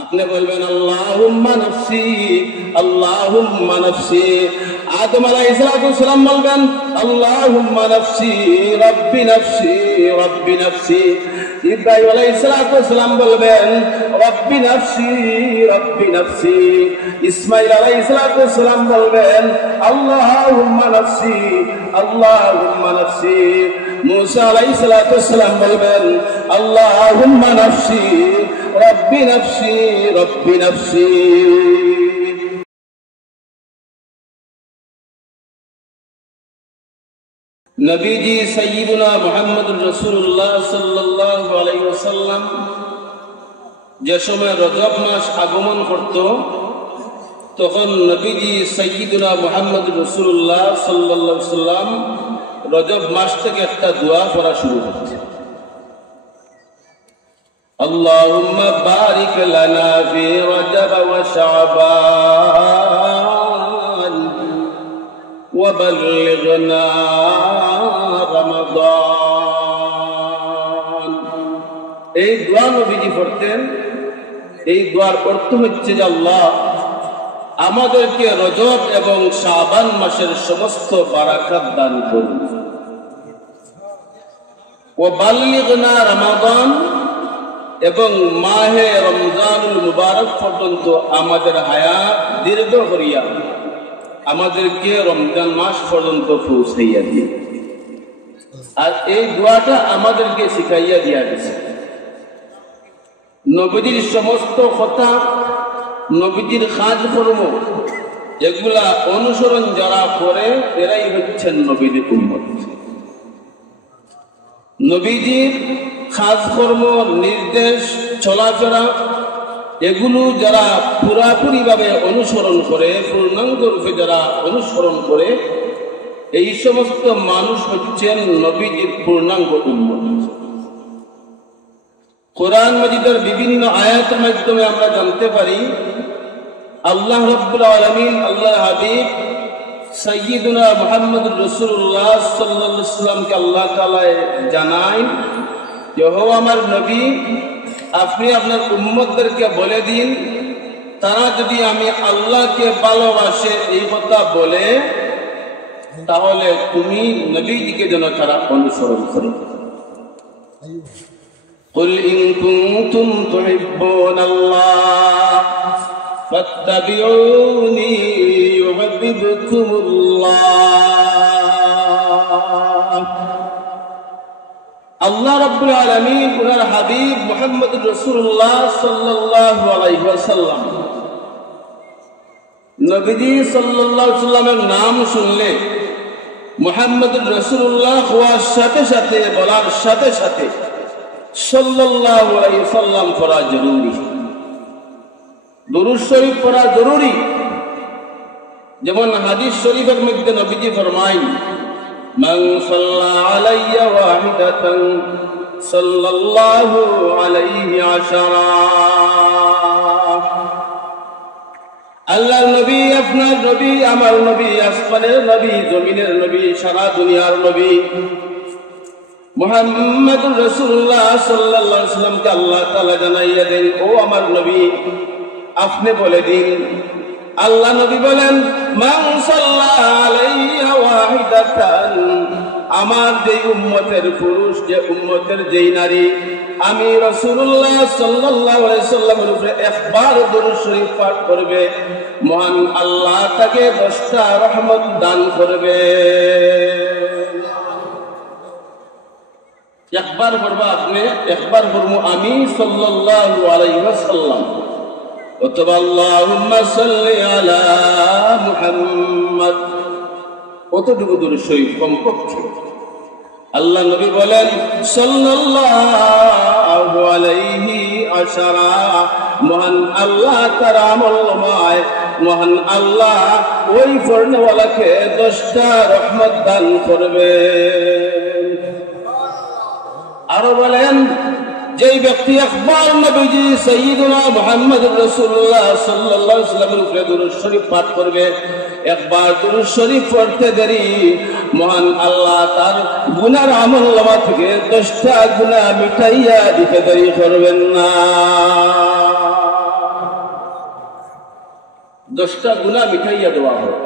আপনি বলবেন আল্লাহুম্মা নাফসি আল্লাহুম্মা নাফসি। আদম আলাইহিস সালাম বলবেন আল্লাহুম্মা নাফসি রাব্বি নাফসি রাব্বি নাফসি। ইব্রাহিম আলাইহিস সালাম বলবেন রাব্বি নাফসি রাব্বি নাফসি। ইসমাঈল আলাইহিস সালাম বলবেন আল্লাহুম্মা নাফসি আল্লাহুম্মা নাফসি। মুসা আলাইহিস সালাম বলবেন আল্লাহুম্মা নাফসি রাব্বি নাফসি রাব্বি নাফসি। নবীজি সাইয়্যিদুনা মুহাম্মদুর রাসূলুল্লাহ সাল্লাল্লাহু আলাইহি ওয়াসাল্লাম যে সময় রজব মাস আগমন করত, তখন নবীজি সাইয়্যিদুনা মুহাম্মদুর রাসূলুল্লাহ সাল্লাল্লাহু আলাইহি ওয়াসাল্লাম রজব মাস থেকে একটা দোয়া পড়া শুরু করতেন। আল্লাহুম্মা বারিক লানা ফি রজব ওয়া শাবান ওয়া বাল্লিগনা রমাদান। এই দোয়া নবীজি পড়তেন। এই দোয়ার অর্থ হচ্ছে যে আল্লাহ আমাদেরকে রজব এবং শাবান মাসের সমস্ত বারাকাত দান করুন। ওয়া বাল্লিগনা রমাদান, এবং মাহে রমজানুল মুবারক পর্যন্ত আমাদের হায়াত দীর্ঘ করিয়া আমাদেরকে রমজান মাস পর্যন্ত পৌঁছাইয়া দিন। আর এই দোয়াটা আমাদেরকে শিখাইয়া দিয়া গেছে। নবীজির সমস্ত কথা, নবীজির কাজ কর্ম, এগুলা অনুসরণ যারা করে এরাই হচ্ছেন নবীজির উম্মত। নবীজির কাজকর্ম, নির্দেশ, চলাফেরা, এগুলো যারা পুরাপুরি ভাবে অনুসরণ করে, পূর্ণাঙ্গ রূপে যারা অনুসরণ করে, এই সমস্ত মানুষ হচ্ছেন নবীজির পূর্ণাঙ্গ উম্মত। কোরআন মাজিদের বিভিন্ন আয়াতের মাধ্যমে আমরা জানতে পারি আল্লাহ রাব্বুল আলামিন, আল্লাহর হাবিব সাইয়্যিদুনা মুহাম্মদুর রাসূলুল্লাহ সাল্লাল্লাহু আলাইহি ওয়াসাল্লামকে আল্লাহ তাআলা জানায় যে ও আমার নবী, আপনি আপনার উম্মতদেরকে বলে দিন, তারা যদি আমি আল্লাহকে ভালোবাসে এই কথা বলে, তাহলে তুমি নবীজিকে যেন তারা অনুসরণ করে। কুল ইন কুনতুম তুহিব্বুনাল্লাহ ফাত্তাবিউনি ইউহিব্বুকুমুল্লাহ। আল্লাহ রাব্বুল আলামিন ওনার হাবিব মুহাম্মদুর রাসূলুল্লাহ সাল্লাল্লাহু আলাইহি ওয়াসাল্লাম, নবীজি সাল্লাল্লাহু আলাইহি ওয়াসাল্লামের নাম শুনলে মুহাম্মদুর রাসূলুল্লাহ হওয়ার সাথে সাথে, বলার সাথে সাথে সাল্লাল্লাহু আলাইহি ওয়াসাল্লাম পড়া জরুরি, দুরূদ শরীফ পড়া জরুরি। যেমন হাদিস শরীফের মধ্যে নবীজি ফরমায় মান সাল্লা আলাইয়া ওয়াহিদাতান সাল্লাল্লাহু আলাইহি আশারা। আল্লাহর নবী, আপনার নবী, আমার নবী, আসমানের নবী, জমিনের নবী, সারা দুনিয়ার নবী মুহাম্মদুর রাসূলুল্লাহ সাল্লাল্লাহু আলাইহি ওয়াসাল্লামকে আল্লাহ তাআলা জানাইয়া দেন, ও আমার নবী, আপনি বলে দিন, আল্লাহ নবী বলেন মান সাল্লা আলাইয়া ওয়াহিদাতান, আমার যে উম্মতের পুরুষ, যে উম্মতের যেই নারী আমি রাসূলুল্লাহ সাল্লাল্লাহু আলাইহি ওয়াসাল্লামের উপরে একবার দরুদ শরীফ পাঠ করবে, মহান আল্লাহ তাকে 10টা রহমত দান করবে। একবার পড়বা আপনি, একবার পড়বো আমি সাল্লাল্লাহু আলাইহি ওয়াসাল্লাম, অথবা আল্লাহুম্মা সাল্লি আলা মুহাম্মদ, কতটুকু দরুদ শরীফ কমপক্ষে। আল্লাহ নবী বলেন সাল্লাল্লাহু আলাইহি আশারা, মহান আল্লাহ তার আমলময়, মহান আল্লাহ ওই পড়নেওয়ালাকে 10টা রহমত দান করবে। আরো বলেন যেই ব্যক্তি একবার নবীজি সাইয়্যিদুনা মুহাম্মদুর রাসূলুল্লাহ সাল্লাল্লাহু আলাইহি ওয়াসাল্লামের উপরে দরুদ শরীফ পাঠ করবে, একবার দরুদ শরীফ পড়তে দেরি মহান আল্লাহ তার গুনার আমলনামা থেকে 10টা গুনাহ মিটাইয়া দিতে দেরি করবেন না। 10টা গুনাহ মিটাইয়া দেওয়া হয়।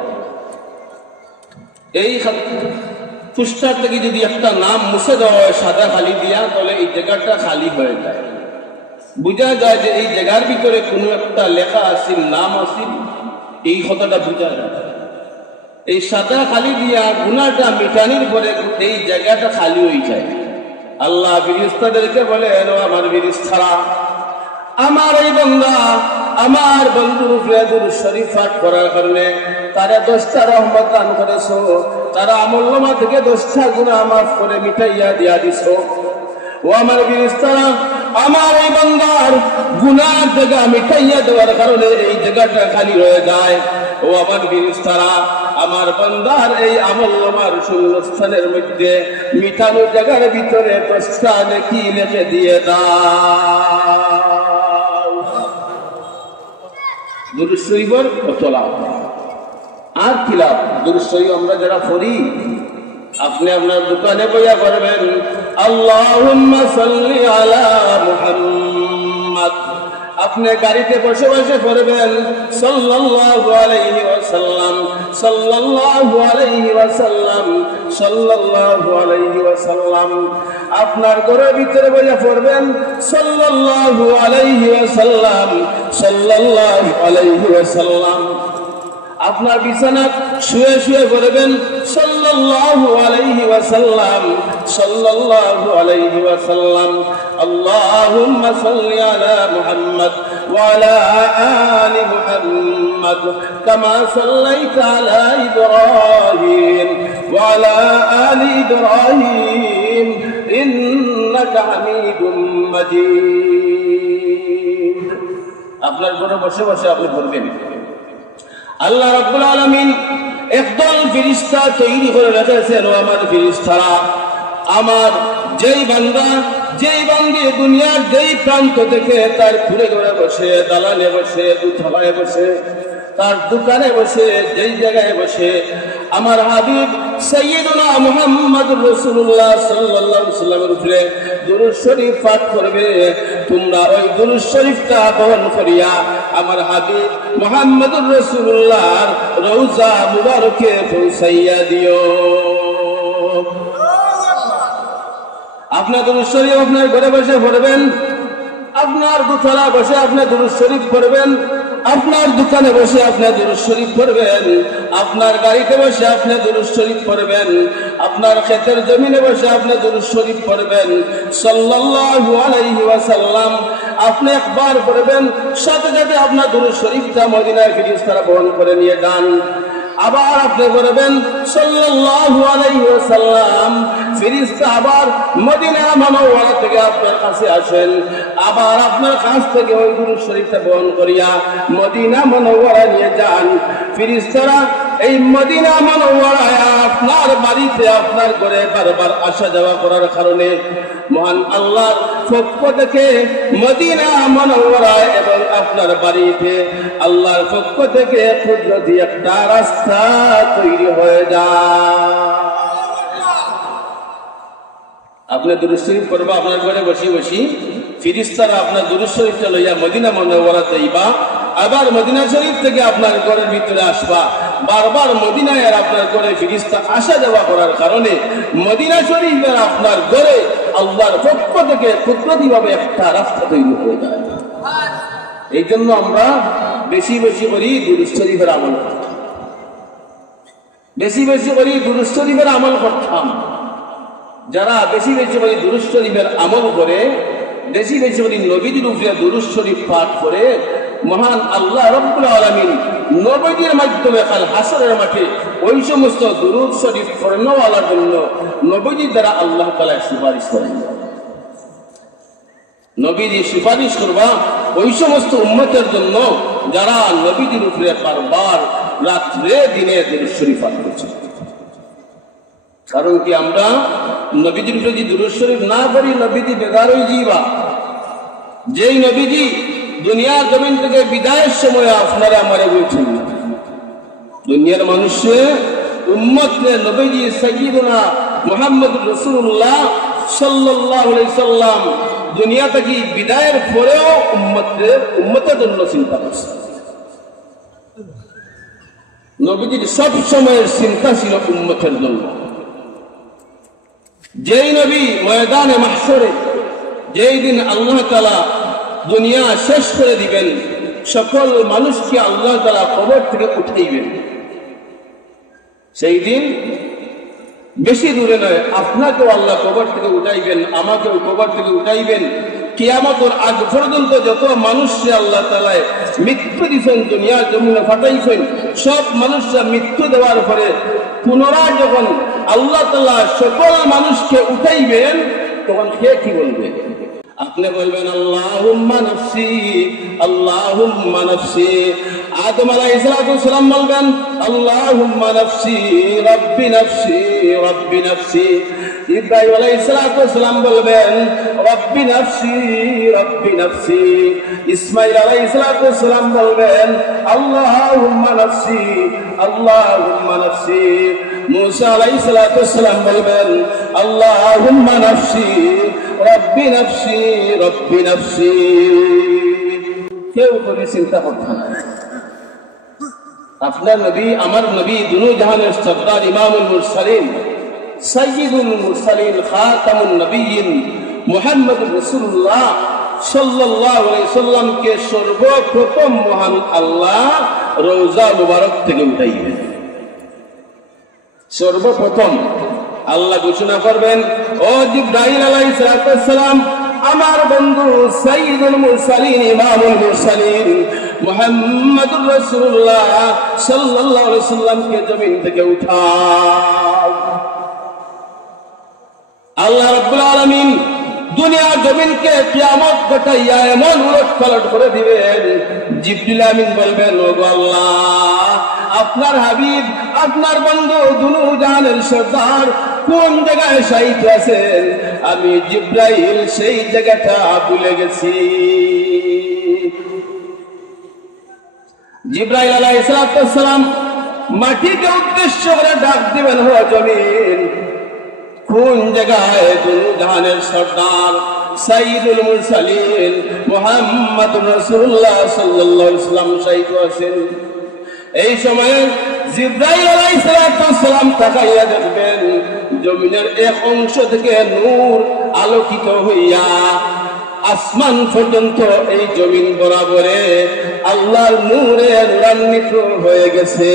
এই পৃষ্ঠা থেকে যদি একটা নাম মুছে দেওয়া হয় সাদা খালি দিয়া, তাহলে এই জায়গাটা খালি হয়ে যায়। বোঝা যায় যে এই জায়গার ভিতরে কোনো একটা লেখা আসিল, নাম আসিল, এই কথাটা বোঝা যায়। এই সাদা খালি দিয়া গুনাহটা মিটানির পরে এই জায়গাটা খালি হয়ে যায়। আল্লাহ ফেরেশতাদেরকে বলে, আমার ফেরেশতারা, আমার এই বান্দা আমার বন্ধুর উপরে দুরূদ শরীফ পাঠ করার কারণে তারা 10টা রহমত দান করেছো, তারা আমলনামা থেকে 10টা গুনাহ মাফ করে মিটাইয়া দিয়া দিছো। ও আমার ফেরেশতারা, আমার এই বান্দার গুনার জায়গা মিটাইয়া দেওয়ার কারণে এই জায়গাটা খালি হয়ে যায়। ও আমার ফেরেশতারা, আমার বান্দার এই আমলনামার শূন্যস্থানের মধ্যে মিটানো জায়গার ভিতরে 10টা নেকি লিখে দিয়ে দাও। দুরূদ শরীফের কত লাভ আর কি লাভ। দুরূদ শরীফ আমরা যারা পড়ি, আপনি আপনার দোকানে বইয়া করবেন আল্লাহুম্মা সাল্লি আলা মুহাম্মাদ, আপনি গাড়িতে বসে বসে পড়বেন সাল্লাল্লাহু আলাইহি ওয়াসাল্লাম, সাল্লাল্লাহু আলাইহি ওয়াসাল্লাম, সাল্লাল্লাহু আলাইহি ওয়াসাল্লাম। আপনার ঘরের ভিতরে বসে পড়বেন সাল্লাল্লাহু আলাইহি ওয়াসাল্লাম, সাল্লাল্লাহু আলাইহি ওয়াসাল্লাম। আপনার বিছানা শুয়ে শুয়ে পড়বেন সাল্লাল্লাহু আলাইহি ওয়াসাল্লাম, সাল্লাল্লাহু আলাইহি ওয়াসাল্লাম। আল্লাহুম্মা সাল্লি আলা মুহাম্মাদ ওয়া আলা আলি মুহাম্মাদ কামা সাল্লাইতা আলা ইব্রাহিম ওয়া আলা আলি ইব্রাহিম ইন্নাকা হামিদুম মাজিদ। আপনার ঘরে বসে বসে আপনি পড়বেন। আল্লাহ রাব্বুল আলামিন একদল ফেরেশতা তৈরি করে রেখেছেন। ও আমার ফেরেশতারা, আমার যেই বান্দা যেই বান্দি দুনিয়ার যেই প্রান্ত থেকে তার ঘুরে ঘুরে বসে, দালানে বসে, দুতলায় বসে, তার দোকানে বসে, যেই জায়গায় বসে আমার হাবিব সাইয়্যিদুনা মুহাম্মদুর রাসূলুল্লাহ সাল্লাল্লাহু আলাইহি ওয়াসাল্লামের উপরে দুরূদ শরীফ পাঠ করবে, তোমরা ওই দুরূদ শরীফটা বহন করিয়া আমার হাবিব মুহাম্মদুর রাসূলুল্লাহর রওজা মুবারকে পৌঁছাইয়া দিও। আপনার দুরূদ শরীফ আপনার ঘরে বসে পড়বেন, আপনার দোতলা বসে আপনি দুরূদ শরীফ পড়বেন, আপনার দোকানে বসে আপনি দুরূদ শরীফ পড়বেন, আপনার গাড়িতে বসে আপনি দুরূদ শরীফ পড়বেন, আপনার ক্ষেতের জমিনে বসে আপনি দুরূদ শরীফ পড়বেন সাল্লাল্লাহু আলাইহি ওয়াসাল্লাম। আপনি একবার পড়বেন, সাথে সাথে আপনার দুরূদ শরীফটা মদিনায় ফেরেশতারা বহন করে নিয়ে যান। আবার আপনি পড়বেন সাল্লাল্লাহু আলাইহি ওয়াসাল্লাম, ফেরেশতা আবার মদিনা মুনাওয়ারা থেকে আপনার কাছে আসেন, আবার আপনার কাছ থেকে ওই দুরূদ শরীফটা বহন করিয়া মদিনা মুনাওয়ারা নিয়ে যান। ফেরেশতারা এই মদিনা মুনাওয়ারায় আপনার বাড়িতে, আপনার ঘরে বারবার আসা যাওয়া করার কারণে মহান আল্লাহর পক্ষ থেকে মদিনা মুনাওয়ারায় এবং আপনার বাড়িতে আল্লাহর পক্ষ থেকে কুদরতি একটা রাস্তা তৈরি হয়ে যায়। আপনি দুরূদ শরীফ পড়বা আপনার ঘরে বসে বসে, ফেরেশতারা আপনার দুরূদ শরীফটা লইয়া মদিনা মুনাওয়ারা যাইবা, আবার মদিনা শরীফ থেকে আপনার ঘরের ভিতরে আসবা। বারবার মদিনায় আর আপনার ঘরে ফেরেশতা আসা যাওয়া করার কারণে মদিনা শরীফের আপনার ঘরে আল্লাহর পক্ষ থেকে কুদরতিভাবে একটা রাস্তা তৈরি হয়ে যায়। এই জন্য আমরা বেশি বেশি করি দুরূদ শরীফের আমল করতাম, বেশি বেশি করি দুরূদ শরীফের আমল করতাম। যারা বেশি বেশি করে দুরূদ শরীফের আমল করে, বেশি বেশি করে নবীজির উপরে দুরূদ শরীফ পাঠ করে, মহান আল্লাহ রাব্বুল আলামিন নবীজির মাধ্যমে কাল হাসরের মাঠে ওই সমস্ত দুরূদ শরীফ পড়নেওয়ালার জন্য নবীজির দ্বারা আল্লাহ তাআলা সুপারিশ করেন। নবীজি সুপারিশ করবা ওই সমস্ত উম্মতের জন্য যারা নবীজির উপরে বারবার রাত্রে দিনে দুরূদ শরীফ পাঠ করছে। কারণ কি, আমরা নবীজির উপরে যদি দুরূদ শরীফ না পড়ি নবীজি বেগার হয়ে যাইবা। যেই নবীজি দুনিয়ার জমিন থেকে বিদায়ের সময় আপনারা আমারে বলছেন, দুনিয়ার মানুষে উম্মত নে নবীজি সাইয়্যিদুনা মুহাম্মদুর রাসূলুল্লাহ সাল্লাল্লাহু আলাইহি সাল্লাম দুনিয়া থেকে বিদায়ের পরেও উম্মতের জন্য চিন্তা করছে। নবীজির সব সময়ের চিন্তা ছিল উম্মতের জন্য। যেই নবী ময়দানে মাহশরে, যেই দিন আল্লাহ তাআলা দুনিয়া শেষ করে দিবেন, সকল মানুষকে আল্লাহ তাআলা কবর থেকে উঠাইবেন, সেই দিন বেশি দূরে নয়, আপনাকেও আল্লাহ কবর থেকে উঠাইবেন, আমাকেও কবর থেকে উঠাইবেন। কিয়ামতের আগ পর্যন্ত যত মানুষকে আল্লাহ তাআলা মৃত্যু দিয়েছেন, দুনিয়ার জমিনে ফাটাইছেন, সব মানুষরা মৃত্যু দেওয়ার পরে পুনরায় যখন আল্লাহ তাআলা সকল মানুষকে উঠাইবেন, তখন কে কি বলবে? আপনি বলবেন আল্লাহুম্মা নাফসি আল্লাহুম্মা নাফসি। আদম আলাইহিস সালাম বলবেন আল্লাহুম্মা নাফসি রাব্বি নাফসি রাব্বি নাফসি। ইব্রাহিম আলাইহিস সালাম বলবেন রাব্বি নাফসি রাব্বি নাফসি। ইসমাঈল আলাইহিস সালাম বলবেন আল্লাহুম্মা নাফসি আল্লাহুম্মা নাফসি। মুসা আলাইহিস সালাম বলবেন আল্লাহুম্মা নাফসি রাব্বি নাফসি রাব্বি নাফসি। কেউ করে চিন্তা করতেন না। আপনার নবী, আমার নবী, দুনো জাহানের সরদার, ইমামুল মুরসালিন, সাইয়্যিদুল মুরসালিন, খাতামুন নবিয়্যিন মুহাম্মদুর রাসূলুল্লাহ সাল্লাল্লাহু আলাইহি ওয়াসাল্লামকে সর্বপ্রথম মহান আল্লাহ রওজা মুবারক থেকে উঠাইবেন। সর্বপ্রথম আল্লাহ ঘোষণা করবেন, ও জিবরাইল আলাইহিস সালাম, আমার বন্ধু সাইয়্যিদুল মুরসালিন, ইমামুল মুরসালিন মুহাম্মদুর রাসূলুল্লাহ সাল্লাল্লাহু আলাইহি ওয়াসাল্লামকে জমিন থেকে উঠাও। আল্লাহ রাব্বুল আলামিন দুনিয়ার জমিনকে কিয়ামত ঘটাইয়া এমন উলটপালট করে দিবেন, জিবরিল আমিন বলবেন, ও আল্লাহ, আপনার হাবিব, আপনার বন্ধু, দুনো জাহানের সরদার কোন জায়গায় শায়িত আছেন? আমি জিবরাইল সেই জায়গাটা ভুলে গেছি। জিবরাইল আলাইহিস সালাম মাটিকে উদ্দেশ্য করে ডাক দিবেন, ও জমিন, কোন জায়গায় দুনো জাহানের সরদার সাইয়্যিদুল মুরসালিন মুহাম্মদুর রাসূলুল্লাহ সাল্লাল্লাহু আলাইহি ওয়াসাল্লাম শায়িত আছেন? এই সময়ে জিবরাইল আলাইহিস সালাম তাকাইয়া দেখবেন, জমিনের এক অংশ থেকে নূর আলোকিত হইয়া আসমান পর্যন্ত এই জমিন বরাবরে আল্লাহর নূরে নূরান্বিত হয়ে গেছে।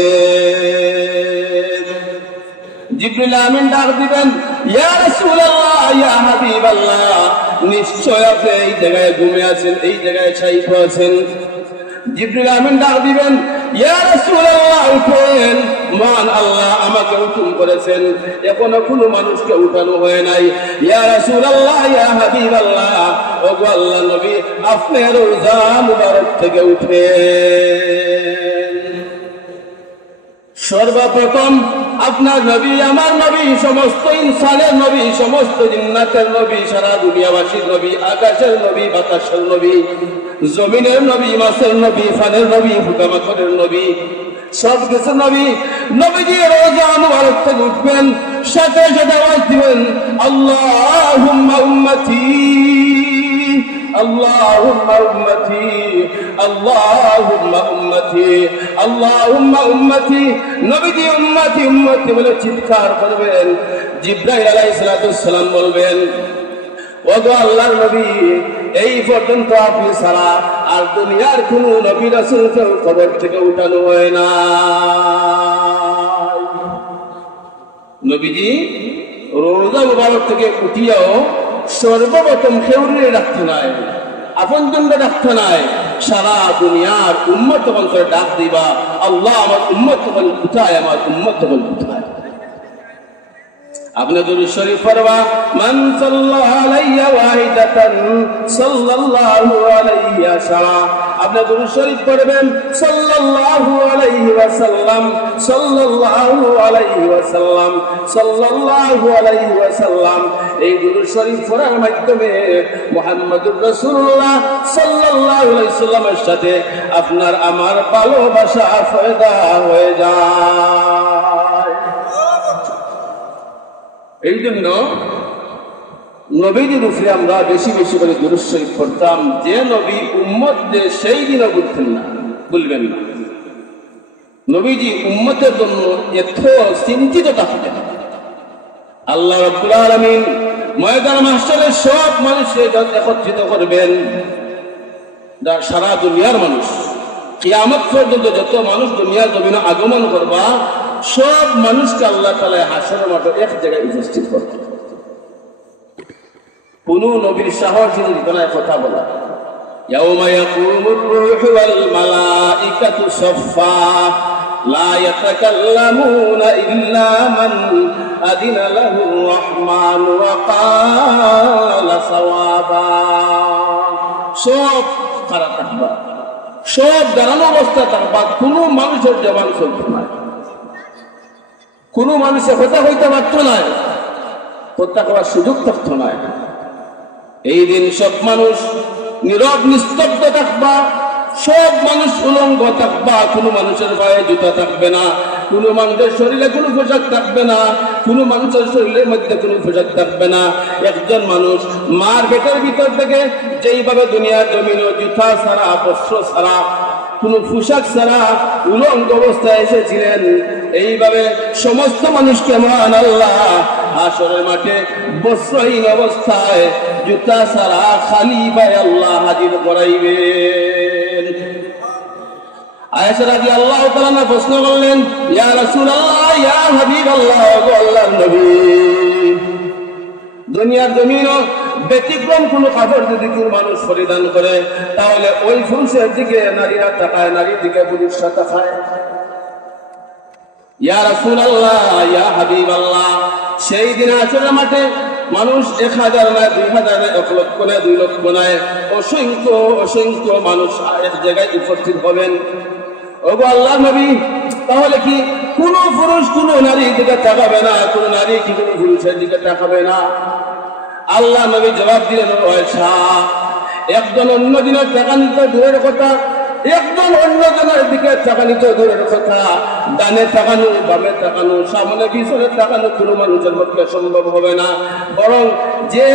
জিবরিল আমিন ডাক দিবেন, ইয়া রাসূলুল্লাহ, ইয়া হাবিবাল্লাহ, নিশ্চয় আপনি এই জায়গায় ঘুমে আছেন, এই জায়গায় শায়িত আছেন। জিবরিল আমিন ডাক দিবেন, ইয়া রাসূলুল্লাহ, উঠেন, মহান আল্লাহ আমাকে হুকুম করেছেন, এখনো কোনো মানুষকে উঠানো হয় নাই। ইয়া রাসূলুল্লাহ, ইয়া হাবিবাল্লাহ, ওগো আল্লাহর নবী, আপনি রওজা মুবারক থেকে উঠেন। সর্বপ্রথম আপনার নবী, আমার নবী, সমস্ত ইনসানের নবী, সমস্ত জিন্নাতের নবী, সারা দুনিয়াবাসীর নবী, আকাশের নবী, বাতাসের নবী, জমিনের নবী, মাছের নবী, ফানের নবী, পোকামাকড়ের নবী, সব কিছু নবী। নবীজি রওজা মুবারক থেকে উঠবেন, সাথে সাথে আওয়াজ দিবেন, আল্লাহুম্মা উম্মতি আল্লাহুম্মা উম্মতি আল্লাহুম্মা উম্মতি আল্লাহুম্মা উম্মতি। নবীজি উম্মতি উম্মতি বলে চিৎকার করবেন। জিবরাইল আলাইহিস সালাম বলবেন, ওগো আল্লাহর নবী, এই পর্যন্ত আপনি ছাড়া আর দুনিয়ার কোন নবী রাসূলকে কবর থেকে উঠানো হয় না। নবীজি রওজা মুবারক থেকে উঠিয়াও সর্বপ্রথম খেউরে ডাকতে নাই, আপন জনকে ডাকতে নাই, সারা দুনিয়ার উম্মত তখন করে ডাক দিবা, আল্লাহ আমার উম্মত তখন কোথায়, আমার উম্মত তখন কোথায়? আপনি দুরূদ শরীফ পড়বা, মান সাল্লাল্লাহু আলাইহি ওয়াহিদাতান সাল্লাল্লাহু আলাইহি আশারা। আপনি দুরূদ শরীফ পড়বেন, সাল্লাল্লাহু আলাইহি ওয়াসাল্লাম সাল্লাল্লাহু আলাইহি ওয়াসাল্লাম সাল্লাল্লাহু আলাইহি ওয়াসাল্লাম। এই দুরূদ শরীফ পড়ার মাধ্যমে মুহাম্মদুর রাসূলুল্লাহ সাল্লাল্লাহু আলাইহি ওয়াসাল্লামের সাথে আপনার আমার ভালোবাসা পয়দা হয়ে যায়। এই জন্য নবীদের উপরে আমরা বেশি বেশি করে দুরূদ শরীফ পড়তাম। যে নবী উম্মত যে সেই দিনও বুঝতেন না, বলবেন না। নবীজি উম্মতের জন্য এত চিন্তিত থাকতেন। আল্লাহ রাব্বুল আলামিন ময়দান মাহশরে সব মানুষকে একত্রিত করবেন, সারা দুনিয়ার মানুষ, কিয়ামত পর্যন্ত যত মানুষ দুনিয়ার জমিনে আগমন করবা সব মানুষকে আল্লাহ তাআলা হাসরের মাঠে এক জায়গায় উপস্থিত করবেন। কোন নবীর সাহস দিবে না কথা বলা। ইয়াউমা ইয়াকুমুর রূহু ওয়াল মালাইকাতু সাফফা লা ইয়াতাকাল্লামুনা ইল্লা মান আযিনা লাহুর রাহমান ওয়া ক্বালা সাওয়াবা। সব খারাপ থাকবা, সব দাঁড়ানো অবস্থা থাকবা, কোনো মানুষের জবান চলতো না, কোনো মানুষের কথা হইতে পারতো না, কথা করার সুযোগ থাকতো না। এই দিন সব মানুষ নীরব নিস্তব্ধ থাকবা, সব মানুষ উলঙ্গ থাকবা, কোনো মানুষের পায়ে জুতা থাকবে না, কোনো মানুষের শরীরে কোনো পোশাক থাকবে না, কোনো মানুষের শরীরের মধ্যে কোনো পোশাক থাকবে না। একজন মানুষ মার পেটের ভিতর থেকে যেইভাবে দুনিয়ার জমিনে জুতা ছাড়া, বস্ত্র ছাড়া, কোনো পোশাক ছাড়া উলঙ্গ অবস্থায় এসেছিলেন, এইভাবে সমস্ত মানুষকে মহান আল্লাহ হাসরের মাঠে বস্ত্রহীন অবস্থায় জুতা ছাড়া খালি পায়ে আল্লাহ হাজির করাইবেন। আয়েশা রাদিয়াল্লাহু তাআলা প্রশ্ন করলেন, ইয়া রাসূলুল্লাহ, ইয়া হাবিবাল্লাহ, ও আল্লাহর নবী, দুনিয়ার জমিনে ব্যতিক্রম কোন কাপড় যদি কোন মানুষ পরিধান করে তাহলে ওই পুরুষের দিকে নারীরা তাকায়, নারীর দিকে পুরুষরা তাকায়। ইয়া রাসূলুল্লাহ, ইয়া হাবিবাল্লাহ, সেই দিন হাসরের মাঠে মানুষ 1000 নয়, 2000 নয়, 1 লক্ষ নয়, 2 লক্ষ নয়, অসংখ্য অসংখ্য মানুষ এক জায়গায় উপস্থিত হবেন। ওগো আল্লাহর নবী, তাহলে কি কোন পুরুষ কোন নারীর দিকে তাকাবে না, কোন নারী কি কোন পুরুষের দিকে তাকাবে না? আল্লাহ নবী জবাব দিলেন, আয়েশা, একজন অন্য দিনের তাকানি তো দূরের কথা, একজন অন্য জনের দিকে তাকানি তো দূরের কথা, ডানে তাকানো, বামে তাকানো, সামনে পিছনে তাকানো কোনো মানুষের পক্ষে সম্ভব হবে না। বরং যে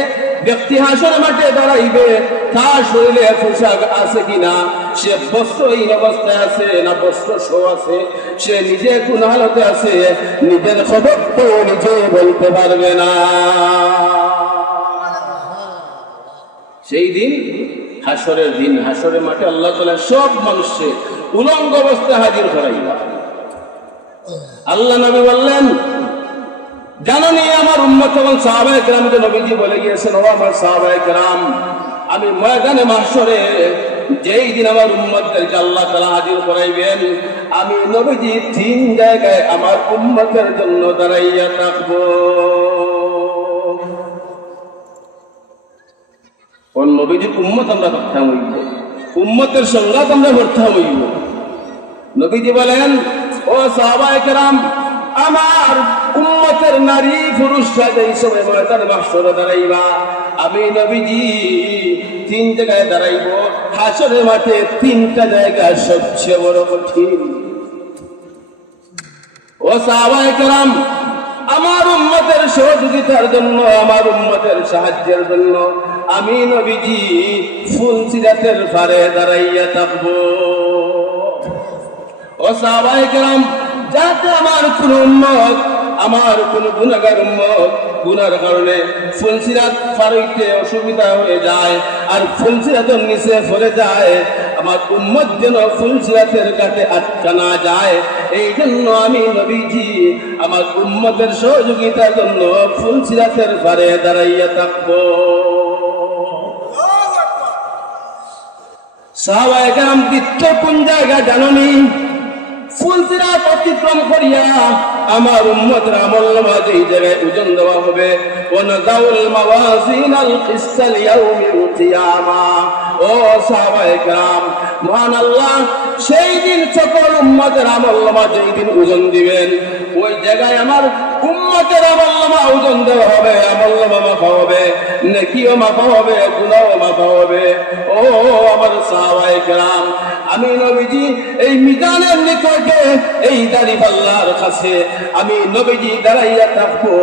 ব্যক্তি হাসরের মাঠে দাঁড়াইবে তার শরীরে পোশাক আছে কিনা, সে বস্ত্রহীন অবস্থায় আছে না বস্ত্র সহ আছে, সে নিজে কোন হালতে আছে নিজের খবর তো নিজে বলতে পারবে না। সেই দিন হাসরের দিন, হাসরের মাঠে আল্লাহ তাআলা সব মানুষকে উলঙ্গ অবস্থায় হাজির করাইবা। আল্লাহ নবী বললেন, জানোনি আমার উম্মত এবং সাহাবায়ে কেরামকে নবীজি বলে গিয়েছেন, ও আমার সাহাবায়ে কেরাম, আমি ময়দানে মাহশরে যেই দিন আমার উম্মতদেরকে আল্লাহ তাআলা হাজির করাইবেন, আমি নবীজি 3 জায়গায় আমার উম্মতের জন্য দাঁড়াইয়া থাকবো। কোন নবীজির উম্মত আমরা করতে হইব, উম্মতের সংঘাত আমরা করতে হইব। নবীজি বলেন, ও সাহাবায়ে কেরাম, আমার উম্মতের নারী পুরুষরা যেই সময় ময়দানে মাহশরে দাঁড়াইবা, আমি নবীজি 3 জায়গায় দাঁড়াইব। হাসরের মাঠে 3টা জায়গা সবচেয়ে বড় কঠিন। ও সাহাবায়ে কেরাম, আমার উম্মতের সহযোগিতার জন্য, আমার উম্মতের সাহায্যের জন্য আমি নবীজি ফুলসিরাতের পারে দাঁড়াইয়া থাকবো। ও সাহাবায়ে কেরাম, যাতে আমার কোন উম্মত, আমার কোন গুনাহগার উম্মত গুনার কারণে ফুলসিরাত পার হইতে অসুবিধা হয়ে যায় আর ফুলসিরাতের নিচে পড়ে যায়, আমার উম্মত যেন ফুলসিরাতের কাছে আটকা না যায়, এই জন্য আমি নবীজি আমার উম্মতের সহযোগিতার জন্য ফুলসিরাতের পারে দাঁড়াইয়া থাকবো। সাহাবায়ে কেরাম, দ্বিতীয় কোন জায়গা জানোনি? ফুলসিরাত অতিক্রম করিয়া আমার উম্মতের আমলনামা যেই জায়গায় ওজন দেওয়া হবে, ওয়ানাযাউল মাওয়াজিনাল কিসতাল ইয়াউমিল কিয়ামা। ও সাহাবায়ে কেরাম, মহান আল্লাহ সেই দিন সকল উম্মতের আমলনামা যেই দিন ওজন দিবেন, ওই জায়গায় আমার উম্মতের আমলনামা ওজন দেওয়া হবে, আমলনামা মাপা হবে, নেকিও মাপা হবে, গুনাহও মাপা হবে। ও আমার সাহাবায়ে কেরাম, আমি নবীজি এই মিজানের নিকটে, এই দাঁড়িপাল্লার কাছে আমি নবীজি দাঁড়াইয়া থাকবো।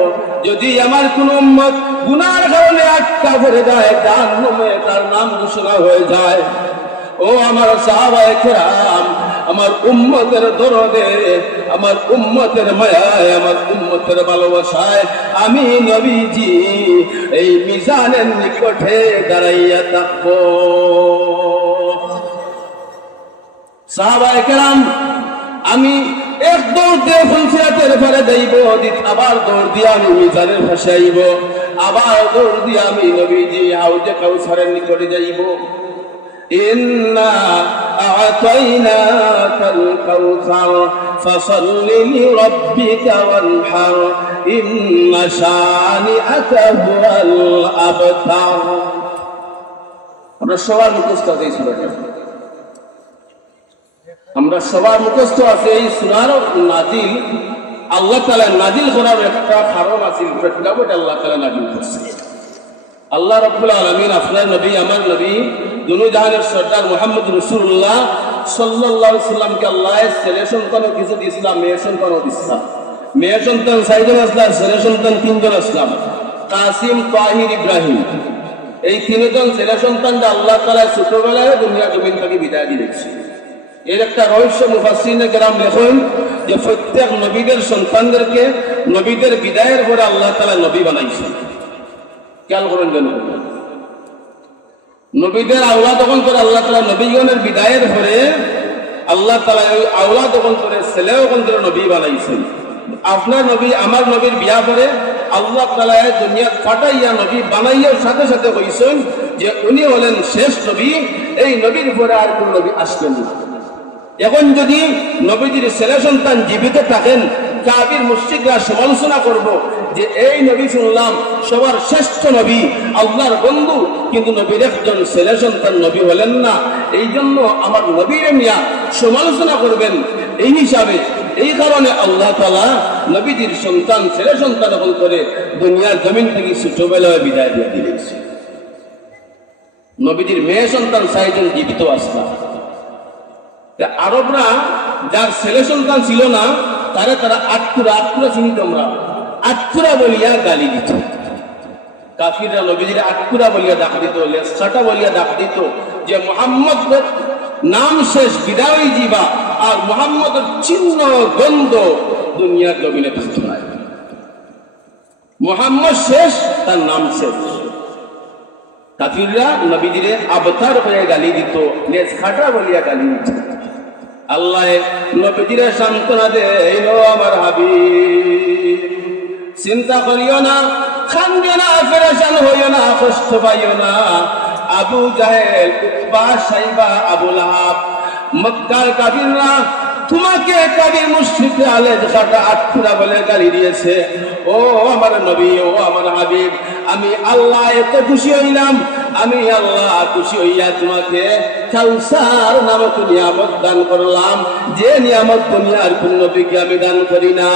যদি আমার কোন উম্মত গুনার কারণে আটকা পড়ে যায়, জাহান্নামে তার নাম ঘোষণা হয়ে যায়, ও আমার সাহাবায়ে কেরাম, আমার উম্মতের দরদে, আমার উম্মতের মায়ায়, আমার উম্মতের ভালোবাসায় আমি নবীজি এই মিজানের নিকটে দাঁড়াইয়া থাকবো। সাহাবায়ে কেরাম, আমি এক দৌড় দিয়ে ফুলসিরাতের পরে যাইব, আবার দৌড় দিয়ে আমি মিজানের পাশে আইব, আবার দৌড় দিয়ে আমি নবীজি হাউজে কাউসারের নিকটে যাইব। ইন্না আ'তাইনাকাল কাউসার ফাসাল্লি লিরাব্বিকা ওয়ানহার ইন্না শানিআকা হুয়াল আবতার। আমরা সবার মুখস্থ আছে এই সূরাটা, আমরা সবার মুখস্থ আছে এই সূরার নাজিল। আল্লাহ তাআলা নাজিল করার একটা কারণ আছে, সেটা আল্লাহ তাআলা নাজিল করছে। আল্লাহ রাব্বুল আলামিন আপনার নবী, আমার নবী, দুনিয়া জাহানের সরদার মুহাম্মদ রাসূলুল্লাহ সাল্লাল্লাহু আলাইহি সাল্লামকে আল্লাহ ছেলে সন্তানও কিছু দিয়েছিলাম, মেয়ে সন্তানও দিয়েছিলাম। মেয়ে সন্তান 4 জন আসলাম, ছেলে সন্তান 3 জন আসলাম, কাসিম, তাহির, ইব্রাহিম। এই 3 জন ছেলে সন্তানটা আল্লাহ তাআলা ছোটবেলায় দুনিয়া জমিন থেকে বিদায় দিয়েছে। এর একটা রহস্য মুফাসসিরিনে কেরাম লেখেন যে প্রত্যেক নবীদের সন্তানদেরকে নবীদের বিদায়ের পরে আল্লাহ তাআলা নবী বানাইছেন। খেয়াল করেন যেন, নবীদের আওলাদ তখন করে আল্লাহ তাআলা নবীগণের বিদায়ের পরে আল্লাহ তাআলা ওই আওলাদ তখন করে ছেলেও তখন করে নবী বানাইছেন। আপনার নবী, আমার নবীর বিয়া পরে আল্লাহ তাআলা দুনিয়া পাঠাইয়া নবী বানাইয়ার সাথে সাথে কইছেন যে উনি হলেন শেষ নবী, এই নবীর পরে আর কোন নবী আসবেন না। এখন যদি নবীজির ছেলে সন্তান জীবিত থাকেন, কাফির মুশরিকরা সমালোচনা করব যে এই নবী শুনলাম সবার শ্রেষ্ঠ নবী, আল্লাহর বন্ধু, কিন্তু নবীর একজন ছেলে সন্তান নবী হলেন না, এই জন্য আমার নবীর মিয়া সমালোচনা করবেন। এই হিসাবে, এই কারণে আল্লাহ তাআলা নবীজির সন্তান, ছেলে সন্তান হল করে দুনিয়ার জমিন থেকে ছোটবেলায় বিদায় দিয়ে দিয়েছে। নবীজির মেয়ে সন্তান 4 জন জীবিত আসলাম। আরবরা যার ছেলে সন্তান ছিল না তারা আটকুরা চিনি, তোমরা আটকুরা বলিয়া গালি দিত। কাফিররা নবীজির আটকুরা বলিয়া ডাক দিত, লেসাটা বলিয়া ডাক দিত যে মুহাম্মদ নাম শেষ, বিদায় জীবা, আর মুহাম্মদের চিহ্ন গন্ধ দুনিয়ার জমিনে থাকতে হয়। মুহাম্মদ শেষ, তার নাম শেষ। কাফিররা নবীজিরে আবতার হয়ে গালি দিত, লেসাটা বলিয়া গালি দিত। আল্লাহ নবীজিরে সান্ত্বনা দেইল, আমার হাবিব চিন্তা করিও না, কান্দিও না, পেরেশান হইও না, কষ্ট পাইও না। আবু জাহেল, উতবা, সাইবা, আবু লাহাব, মক্কার কাফিররা তোমাকে কাফির মুশরিকরা লেজকাটা আটকুরা বলে গালি দিয়েছে। ও আমার নবী, ও আমার হাবিব, আমি আল্লাহ এত খুশি হইলাম, আমি আল্লাহ খুশি হইয়া তোমাকে কাউসার নামক নিয়ামত দান করলাম, যে নিয়ামত দুনিয়ার কোন নবীকে আমি দান করি না।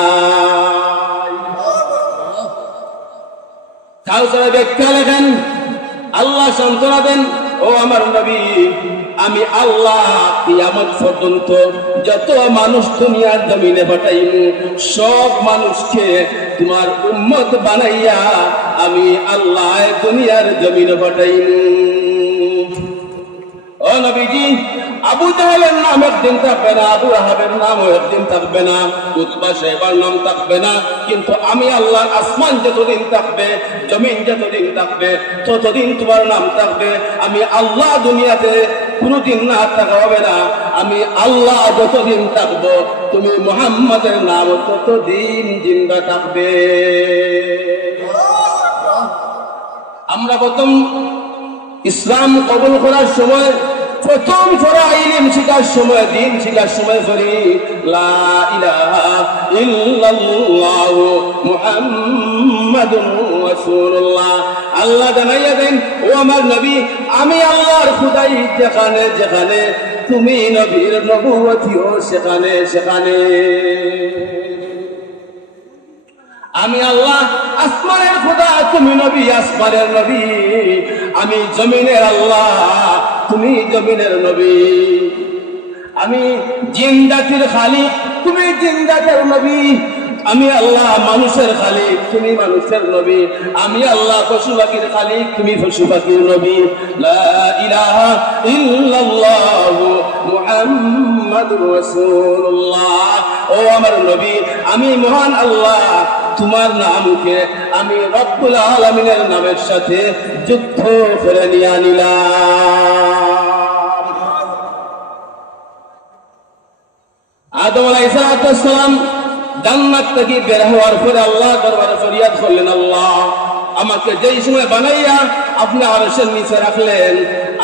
কাউসারের ব্যাখ্যা লেখেন, আল্লাহ সান্ত্বনা দেন, ও আমার নবী, আমি আল্লাহ কিয়ামত পর্যন্ত যত মানুষ দুনিয়ার জমিনে পাঠাইমু সব মানুষকে তোমার উম্মত বানাইয়া আমি আল্লাহ দুনিয়ার জমিনে পাঠাইমু। ও নবীজি, আবু জাহেলের নাম একদিন থাকবে না, আবু লাহাবের নামও একদিন থাকবে না, উতবা সাইবার নাম থাকবে না, কিন্তু আমি আল্লাহ আসমান যতদিন থাকবে, জমিন যতদিন থাকবে, ততদিন তোমার নাম থাকবে। আমি আল্লাহ দুনিয়াতে কোনদিন না থাকা হবে না। আমি আল্লাহ যতদিন থাকবো, তুমি মুহাম্মাদের নাম ততদিন জিন্দা থাকবে। আমরা প্রথম ইসলাম কবুল করার সময়, প্রথম পড়া ইলম শিখার সময়, দিন শিখার সময় করি লা ইলাহা ইল্লাল্লাহ মুহাম্মাদুর রাসূলুল্লাহ। আল্লাহ জানাইয়া দেন, ও আমার নবী, আমি আল্লাহর খুদাই যেখানে যেখানে, তুমি নবীর নবুয়তিও সেখানে সেখানে। আমি আল্লাহ আসমানের খোদা, তুমি নবী আসমানের নবী। আমি জমিনের আল্লাহ, তুমি জমিনের নবী। আমি জিন জাতির খালিক, তুমি জিন জাতির নবী। আমি আল্লাহ মানুষের খালিক, তুমি মানুষের নবী। আমি আল্লাহ পশু পাখির খালিক, তুমি পশু পাখির নবী। লা ইলাহা ইল্লাল্লাহু মুহাম্মাদুর রাসূলুল্লাহ। ও আমার নবী, আমি মহান আল্লাহ তোমার নামকে আমি রব্বুল আলামিনের নামের সাথে যুদ্ধ করে নিয়ে নিলাম। আদম আলাইহিস সালাম জান্নাত থেকে বের হওয়ার পরে আল্লাহ দরবারে ফরিয়াদ করলেন, আল্লাহ আমাকে যেই সময় বানাইয়া আপনি আরশের নিচে রাখলেন,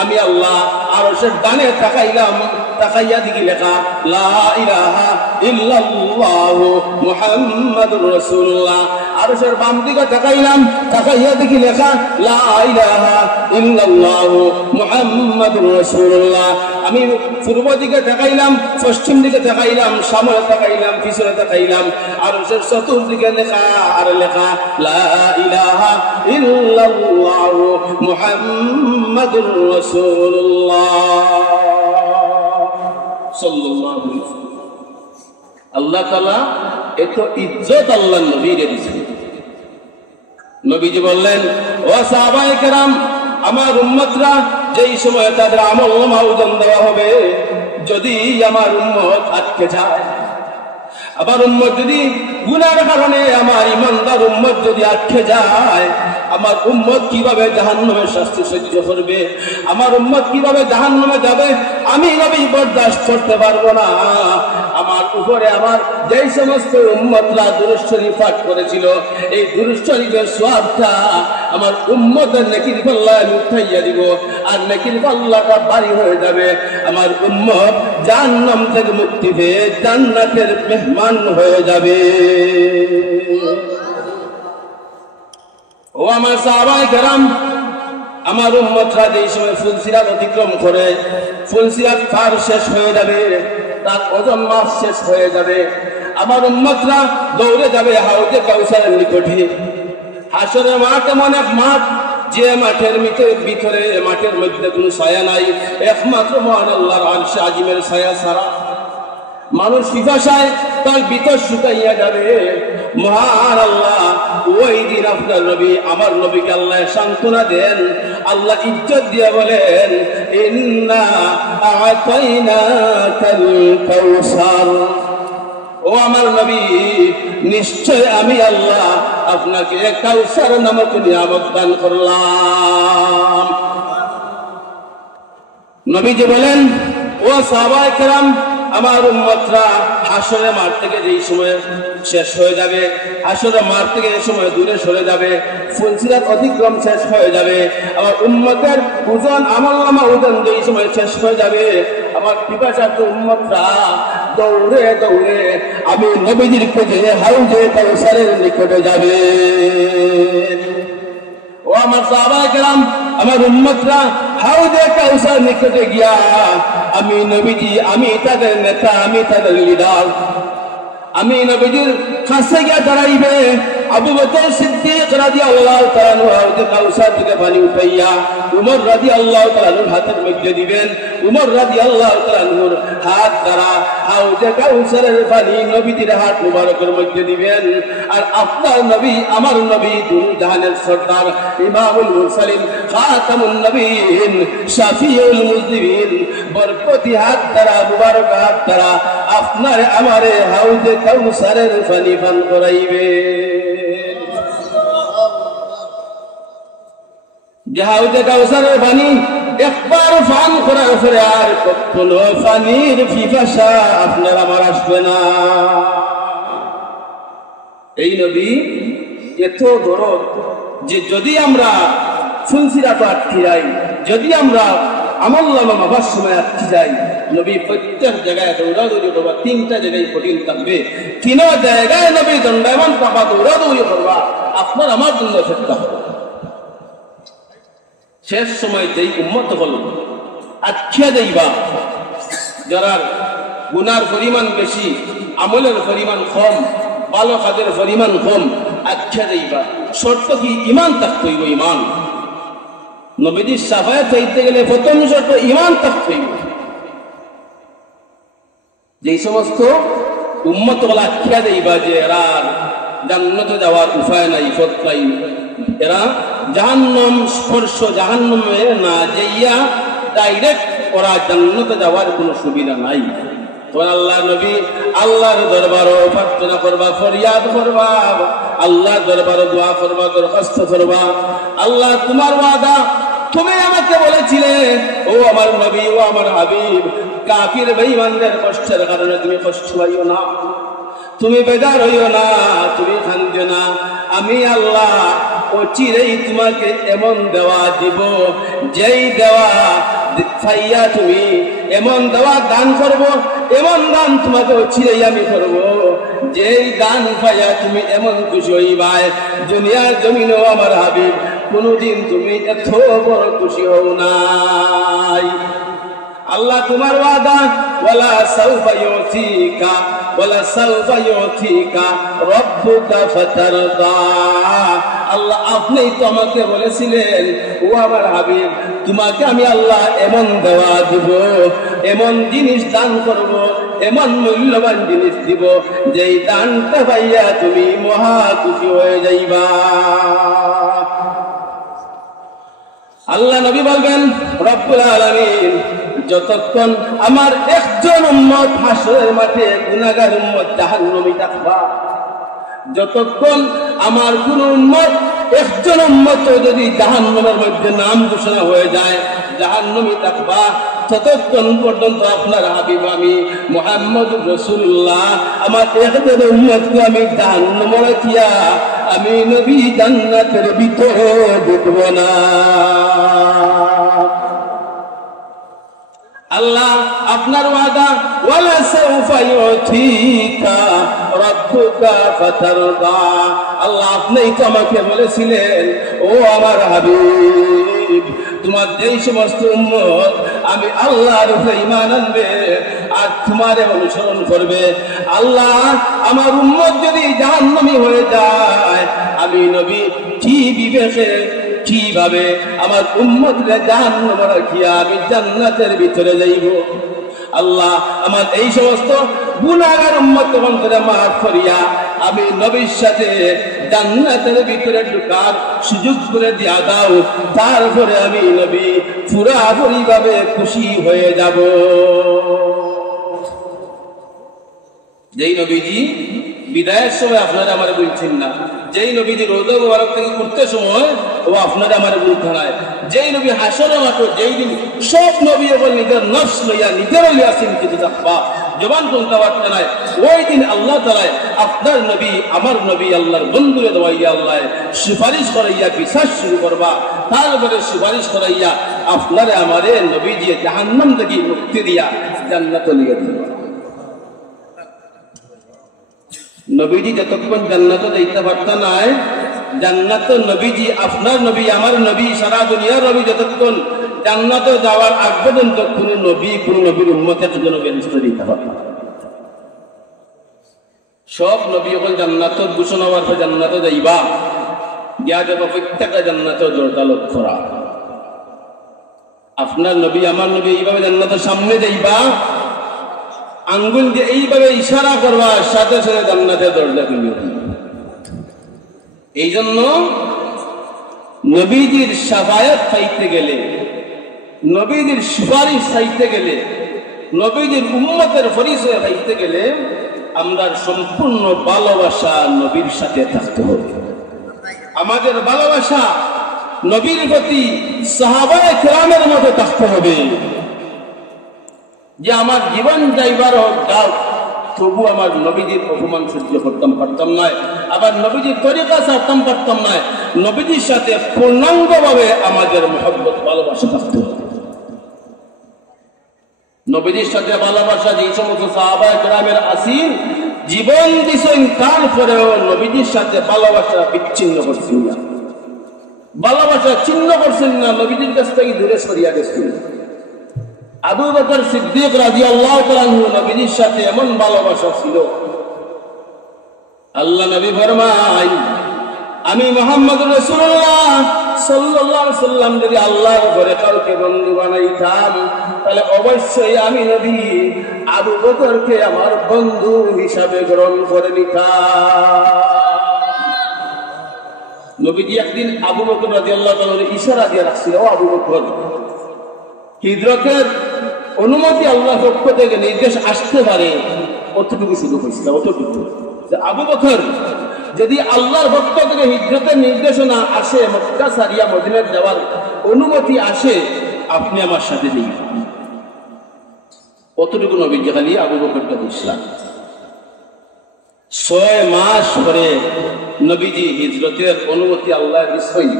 আমি আল্লাহ আরশের ডানে তাকাইলাম, তাকাইয়া দেখি লেখা লা ইলাহা ইল্লাল্লাহু মুহাম্মাদুর রাসূলুল্লাহ। আরশের বাম দিকে তাকাইলাম, তাকাইয়া দেখি লেখা লা ইলাহা ইল্লাল্লাহু মুহাম্মাদুর রাসূলুল্লাহ। আমি পূর্ব দিকে তাকাইলাম, পশ্চিম দিকে তাকাইলাম, সামনে তাকাইলাম, পিছনে তাকাইলাম, আরশের চতুর্দিকে লেখা আর লেখা লা ইলাহা ইল্লাল্লাহু মুহাম্মাদুর রাসূলুল্লাহ সাল্লাল্লাহু আলাইহি ওয়াসাল্লাম। আল্লাহ তাআলা এত ইজ্জত আল্লাহর নবীকে দিয়েছেন। নবীজি বললেন, ও সাহাবায়ে কেরাম, আমার উম্মতরা যেই সময় তাদের আমলনামা ওজন দেওয়া হবে, যদি আমার উম্মত আটকে যায়, আমার উম্মত যদি গুনার কারণে, আমার ইমানদার উম্মত যদি আটকে যায়, আমার উম্মত কিভাবে জাহান্নামের শাস্তি সহ্য করবে, আমার উম্মত কিভাবে জাহান্নামে যাবে, আমি নবী বরদাস্ত করতে পারবো না। আমার উপরে আমার যেই সমস্ত উম্মতরা দুরূদ শরীফ পাঠ করেছিল, এই দুরূদ শরীফের সওয়াবটা আমার উম্মতের নেকির পাল্লায় আমি উঠাইয়া দিব, আর নেকির পাল্লাটা ভারী হয়ে যাবে। আমার উম্মত জাহান্নাম থেকে মুক্তি পেয়ে জান্নাতের মেহমান হয়ে যাবে। ও আমার সাহাবায়ে কেরাম, আমার উম্মতরা যেই সময় ফুলসিরাত অতিক্রম করে, ফুলসিরাত পার শেষ হয়ে যাবে, তার ওজন মাস শেষ হয়ে যাবে, আমার উম্মতরা দৌড়ে যাবে হাউজে কাউসারের নিকটে। হাসরের মাঠ এমন এক মাঠ, যে মাঠের ভিতরে মাঠের মধ্যে কোনো ছায়া নাই, একমাত্র মহান আল্লাহর আরশে আজিমের ছায়া ছাড়া। মানুষ পিপাসায় তার ভিতর শুকাইয়া যাবে। মহান আল্লাহ ওই দিন আপনার নবী, আমার নবীকে আল্লাহ সান্ত্বনা দেন, আল্লাহ ইজ্জত দিয়ে বলেন, ইন্না আ'তাইনাকাল কাউসার। ও আমার নবী, নিশ্চয় আমি আল্লাহ আপনাকে কাউসার নামক নিয়ামত দান করলাম। নবীজি বলেন, ও সাহাবায়ে কেরাম, আমার উম্মতরা হাসরের মাঠ থেকে যেই সময় শেষ হয়ে যাবে, হাসরের মাঠ থেকে এই সময় দূরে সরে যাবে, ফুলসিরাত অতিক্রম শেষ হয়ে যাবে, আমার উম্মতের ওজন আমলনামা ওজন যেই সময় শেষ হয়ে যাবে, আমার পিপাসার্থ উম্মতরা দৌড়ে দৌড়ে আমি নবীজির কাছে হাউজে কাউসারের নিকটে যাবে। ও আমার সাহাবায়ে কেরাম, আমার উম্মতরা হাউজে কাউসার নিকটে গিয়া আমি নবীজি, আমি তাদের নেতা, আমি তাদের লিডার, আমি নবীজির কাছে গিয়া দাঁড়াইবে। আবু বকর সিদ্দিক রাদিয়াল্লাহু তাআলা আনহু হাউজে কাউসার থেকে পানি উঠাইয়া উমর রাদিয়াল্লাহু তাআলা আনহুর হাতের মধ্যে দিবেন। উমর রাদিয়াল্লাহু তাআলা আনহুর হাত দ্বারা হাউজে কাউসারের পানি নবীজির হাত মুবারকের মধ্যে দিবেন। আর আপনার নবী, আমার নবী, দুনিয়া জাহানের সরদার, ইমামুল মুরসালিন, খাতামুন নবীন, শাফিউল মুজনিবিন, বরকতি হাত দ্বারা, মুবারক হাত দ্বারা আপনার আমারে হাউজে কাউসারের পানি পান করাইবে। যে হাউজে কাউসারের পানি একবার পান করার পরে আর কখনো পানির পিপাসা আপনার আমার আসবে না। এই নবী এত দরদ যে যদি আমরা ফুলসিরাত আটকে যাই, যদি আমরা আমলনামা মাপার সময় আটকে যাই, নবী প্রত্যেক জায়গায় দৌড়াদৌড়ি করবা, তিনটা জায়গায় কঠিন থাকবে, তিন জায়গায় নবী দণ্ডায়মান পাবা, দৌড়াদৌড়ি করবা, আপনার আমার জন্য চেষ্টা হবে। শেষ সময় যেই উম্মত হল আখ্যা দেইবা, যারা গুনার পরিমাণ বেশি, আমলের পরিমাণ কম, ভালো কাজের পরিমাণ কম, আখ্যা দেইবা। শর্ত কি? ইমান থাকতে হইব। ইমান নবীজির শাফায়াত চাইতে গেলে প্রথম শর্ত ইমান থাকতে হইব। যেই সমস্ত উম্মত গুলা আখ্যা দেইবা যে এরা জান্নাতে যাওয়ার উপায় নাই, পথ নাই, এরা জাহান্নাম স্পর্শ, জাহান্নামে না যাইয়া ডাইরেক্ট ওরা জান্নাতে যাওয়ার কোনো সুবিধা নাই। তখন আল্লাহ নবী আল্লাহর দরবারও প্রার্থনা করবা, ফরিয়াদ করবা, আল্লাহর দরবারও দোয়া করবা, দরখাস্ত করবা। আল্লাহ তোমার ওয়াদা, তুমি আমাকে বলেছিলে ও আমার নবী, ও আমার হাবিব, কাফির বেঈমানদের কষ্টের কারণে তুমি কষ্ট পাইও না, তুমি বেজার হইও না, তুমি কান্দিও না। আমি আল্লাহ অচিরেই তোমাকে এমন দেওয়া দিব, যেই দেওয়া পাইয়া তুমি এমন দেওয়া দান করব, এমন দান তোমাকে অচিরেই আমি করব, যেই দান পাইয়া তুমি এমন খুশি হইবাই দুনিয়ার জমিনেও আমার হাবিব কোনদিন তুমি এত বড় খুশি হও নাই। আল্লাহ তোমার ওয়াদা, ওয়ালা সাউফা ইউতিকা ওয়ালা সাউফা ইউতিকা রাব্বুকা ফাতারদা। আল্লাহ আপনি তো আমাকে বলেছিলেন ও আমার হাবিব, তোমাকে আমি আল্লাহ এমন দেওয়া দিব, এমন জিনিস দান করব, এমন মূল্যবান জিনিস দিব, যেই দানটা পাইয়া তুমি মহা খুশি হয়ে যাইবা। আল্লাহ নবী বলবেন রব্বুল আলামিন, যতক্ষণ আমার একজন উম্মত হাসরের মাঠে গুনাহগার উম্মত জাহান্নামী থাকবা, যতক্ষণ আমার কোন উম্মত একজন উম্মত যদি জাহান্নামের মধ্যে নাম ঘোষণা হয়ে যায়, জাহান্নামী থাকবা, ততক্ষণ পর্যন্ত আপনার হাবিব আমি মুহাম্মদুর রাসূলুল্লাহ আমার একজন উম্মতকে আমি জাহান্নামে রাখিয়া আমি নবী জান্নাতের ভিতরে ঢুকব না। আল্লাহ আপনার ওয়াদা, ওয়ালা সাউফা ইউতিকা রাব্বুকা ফাতারদা। আল্লাহ আপনিই তো আমাকে বলেছিলেন ও আমার হাবিব, তোমার যেই সমস্ত উম্মত আমি আল্লাহর উপরে ঈমান আনবে আর তোমারে অনুসরণ করবে, আল্লাহ আমার উম্মত যদি জাহান্নামী হয়ে যায়, আমি নবী কি বিবেকে কিভাবে আমার উম্মতকে জাহান্নামে রাখিয়া আমি জান্নাতের ভিতরে যাইব? আল্লাহ আমার এই সমস্ত গুনাহগার উম্মত অন্তরে মাফ করিয়া আমি নবীর সাথে জান্নাতের ভিতরে ঢোকার সুযোগ করে দিয়া দাও, তারপরে আমি নবী পুরাপুরি ভাবে খুশি হয়ে যাব। যেই নবীজি বিদায়ের সময় আপনারা আমার বলছেন না, যেই নবীজি রোজা মোবারক থেকে করতে সময় ও আপনারা আমার বলতে নাই, যেই নবী হাসরের মাঠে যেই দিন সব নবী বল নিজের নফস লইয়া নিজের লইয়া চিন্তিত থাকবা, জবান বলতে পারতে নাই, ওই দিন আল্লাহ তাআলা আপনার নবী আমার নবী আল্লাহর বন্ধুরে দেওয়াইয়া আল্লাহ সুপারিশ করাইয়া বিশ্বাস শুরু করবা, তারপরে সুপারিশ করাইয়া আপনারে আমারে নবীজি জাহান্নাম থেকে মুক্তি দিয়া জান্নাতে নিয়ে দিবা। নবীজি যতক্ষণ জান্নাতে যাইতে পারত নাই, জান্নাত নবীজি আপনার নবী আমার নবী সারা দুনিয়ার নবী যতক্ষণ জান্নাতে যাওয়ার আগ পর্যন্ত কোন নবী কোন নবীর উম্মতের জন্য ব্যবস্থা দিতে পারত না। সব নবী যখন জান্নাত ঘোষণা হওয়ার পর জান্নাতে যাইবা, গিয়া যাব প্রত্যেকটা জান্নাতে দরজা লক্ষ্য করা। আপনার নবী আমার নবী এইভাবে জান্নাতের সামনে যাইবা, আঙ্গুল দিয়ে এইভাবে ইশারা করবা, সাথে সাথে জান্নাতের দরজা খুলে দিবে। এই জন্য নবীজির শাফায়াত চাইতে গেলে, নবীজির সুপারিশ চাইতে গেলে, নবীজির উম্মতের পরিচয় চাইতে গেলে আমরা সম্পূর্ণ ভালোবাসা নবীর সাথে থাকতে হবে। আমাদের ভালোবাসা নবীর প্রতি সাহাবায়ে কেরামের মতো থাকতে হবে, যে আমার জীবন যাইবার হোক যাও, তবু আমার নবীজির অপমান সহ্য করতাম পারতাম না, আবার নবীজির তরিকা ছাড়তাম পারতাম না। নবীজির সাথে পূর্ণাঙ্গভাবে আমাদের মহব্বত ভালোবাসা থাকতে হবে। নবীজির সাথে ভালোবাসা যে সমস্ত সাহাবায়ে কেরামের আসিল জীবন দিছেন, তারপরেও নবীজির সাথে ভালোবাসা বিচ্ছিন্ন করছেন না, ভালোবাসা ছিন্ন করছেন না, নবীজির কাছ থেকে দূরে সরিয়া গেছেন। আবু বকর সিদ্দিক রাদিয়াল্লাহু তাআলা নবীর সাথে এমন ভালোবাসা ছিল, আল্লাহ নবী ফরমায় আমি মুহাম্মদুর রাসূলুল্লাহ সাল্লাল্লাহু আলাইহি সাল্লাম যদি আল্লাহর ঘরে কাউকে বন্ধু বানাইতাম তাহলে অবশ্যই আমি নবী আবু বকরকে আমার বন্ধু হিসাবে গ্রহণ করে নিতাম। নবীজি একদিন আবু বকর রাদিয়াল্লাহু তাআলার ইশারা দিয়ে রাখছিল, ও আবু বকর, হিজরতের অনুমতি আল্লাহর পক্ষ থেকে নির্দেশ আসতে পারে, অতটুকু শুধু কইছিল, অতটুকু যে আবু বকর যদি আল্লাহর পক্ষ থেকে হিজরতের নির্দেশনা আসে, মক্কা ছাড়িয়া মদিনায় যাওয়ার অনুমতি আসে, আপনি আমার সাথে নেই। অতটুকু নবীজি খালি আবু বকরকে বুঝলাম। 6 মাস পরে নবীজি হিজরতের অনুমতি আল্লাহ দিছেন।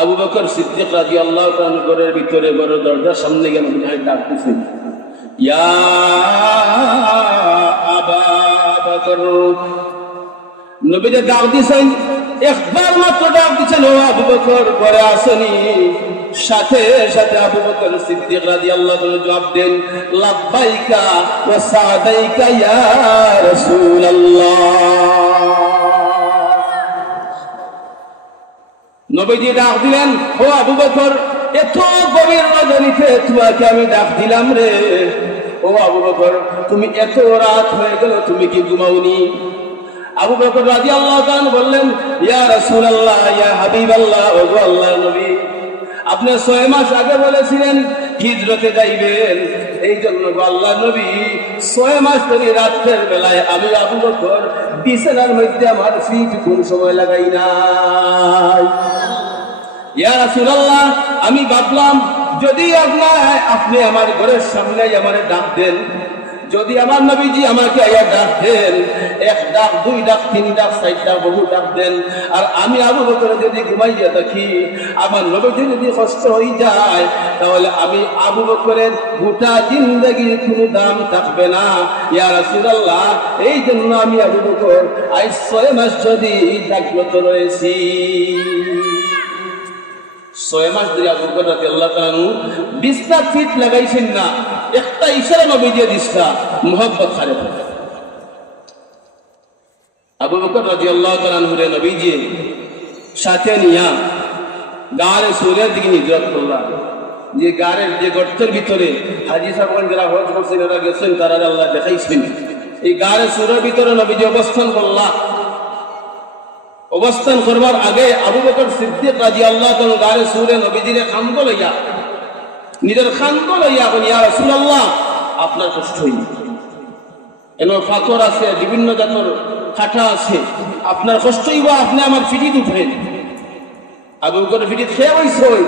আবু বকর সিদ্দিক রাদিয়াল্লাহু তাআলা ঘরের ভিতরে বড় দরজার সামনে গিয়ে নবীজি ডাক দিছেন, ইয়া আবা বকর। নবীজি ডাক দিছেন, একবার মাত্র ডাক দিছেন, ও আবু বকর ঘরে আসেনি। সাথে সাথে আবু বকর সিদ্দিক রাদিয়াল্লাহু তাআলা জবাব দেন, লাব্বাইকা ওয়া সাদাইকা ইয়া রাসূলুল্লাহ। নবীজি ডাক দিলেন, ও আবু বকর, এত গভীর রজনীতে তোমাকে আমি ডাক দিলাম রে। ও আবু বকর, তুমি এত রাত হয়ে গেল, তুমি কি ঘুমাওনি? আবু বকর রাদিয়াল্লাহু তাআলা বললেন, ইয়া রাসূলুল্লাহ, ইয়া হাবিবাল্লাহ, ও আল্লাহর নবী, আপনি 6 মাস আগে বলেছিলেন হিজরতে যাইবেন, এই জন্য আল্লাহর নবী 6 মাস ধরে রাতের বেলায় আমি আবু বকর বিছানার মধ্যে আমার ফিট কোন সময় লাগাই নাই। ইয়া রাসূলুল্লাহ, আমি ভাবলাম যদি আপনি আমার ঘরের সামনে আমার ডাক দেন, যদি আমার নবীজি আমাকে ডাক দেন, 1 ডাক 2 ডাক 3 ডাক 4 ডাক বহু ডাক দেন, আর আমি আবু বকর যদি ঘুমাইয়া থাকি, আমার নবীজি যদি কষ্ট হয়ে যায়, তাহলে আমি আবু বকরের গোটা জিন্দেগির কোনো দাম থাকবে না। ইয়া রাসূলুল্লাহ, এই জন্য আমি আবু বকর আজ 6 মাস যদি জাগ্রত রয়েছি। 6 মাস ধরে আবু বকর রাদিয়াল্লাহু তাআলা বিছনা ফিট লাগাইছেন না, একটা ইশারা নবীজি দিছা, মুহাব্বত করে। আবু বকর রাদিয়াল্লাহু তাআলা নবীজি সাথে নিয়া গারে সুরের দিকে হিজরত করলেন। যে গারের যে গর্তের ভিতরে হাজী সাহেবগণ যারা হজ করছেন, এরা গেছেন, তারা আল্লাহ দেখাইছেন। এই গারে সুরের ভিতরে নবীজি অবস্থান করলেন। অবস্থান করবার আগে আবু বকর সিদ্দিক রাদিয়াল্লাহু তাআলা গারে সুরে নবীজির খান্দ লইয়া, নিজের খান্দ লইয়া, ইয়া রাসূলুল্লাহ, আপনার কষ্ট হইনি, এন পাথর আছে, বিভিন্ন জাতের কাটা আছে, আপনার কষ্ট হইব, আপনি আমার ফিটিত উঠেন। আবু বকর ফিটিত খেয়ে হইছেন।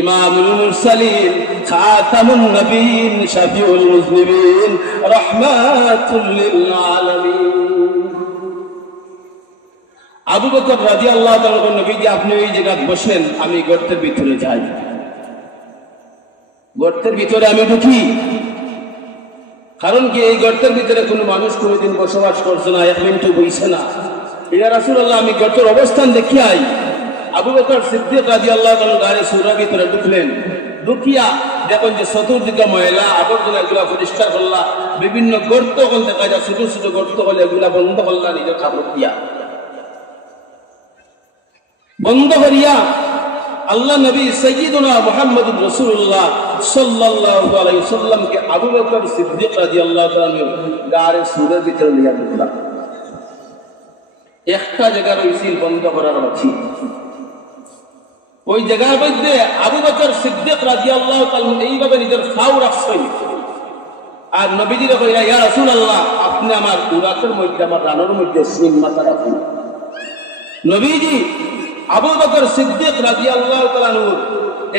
ইমামুল মুরসালিন, খাতামুন নবীন, শাফিউল মুজনিবিন, রাহমাতুল লিল আলামিন। আবু বকর রাদিয়াল্লাহু তাআলা বলেন, নবীজি আপনি ওই জায়গায় বসেন, আমি গর্তের ভিতরে যাই। গর্তের ভিতরে আমি ঢুকি, কারণ কি এই গর্তের ভিতরে কোনো মানুষ কোনোদিন বসবাস করছে না, 1 মিনিটও বইছে না। ইয়া রাসূলুল্লাহ, আমি গর্তের অবস্থান দেখি আই। আবু বকর সিদ্দিক রাদিয়াল্লাহু তাআলা গায়ে সূরার ভিতরে ঢুকলেন। ঢুকিয়া দেখুন যে চতুর্দিকে ময়লা আবর্জনা, এগুলা পরিষ্কার করলা, বিভিন্ন গর্ত হল দেখা যায়, ছোট ছোট গর্ত হলে এগুলা বন্ধ করলা, নিজের কাপড় দিয়া বন্ধ করিয়া আল্লাহ নবী সাইয়্যিদুনা মুহাম্মদুর রাসূলুল্লাহ সাল্লাল্লাহু আলাইহি ওয়াসাল্লামকে আবু বকর সিদ্দিক রাদিয়াল্লাহু তাআলা গারে সূরার ভিতরে নিয়ে ঢুকলেন। একটা জায়গা রইছিল বন্ধ করার বাকি, ওই জায়গার মধ্যে আবু বকর সিদ্দিক রাদিয়াল্লাহু তাআলা এইভাবে নিজের ফাউ রাখছেন, আর নবীজিরে কইরা, ইয়া রাসূলুল্লাহ, আপনি আমার উরাতের মধ্যে, আমার রানের মধ্যে সিন মাথা রাখুন। নবীজি আবু বকর সিদ্দিক রাদিয়াল্লাহু তাআলা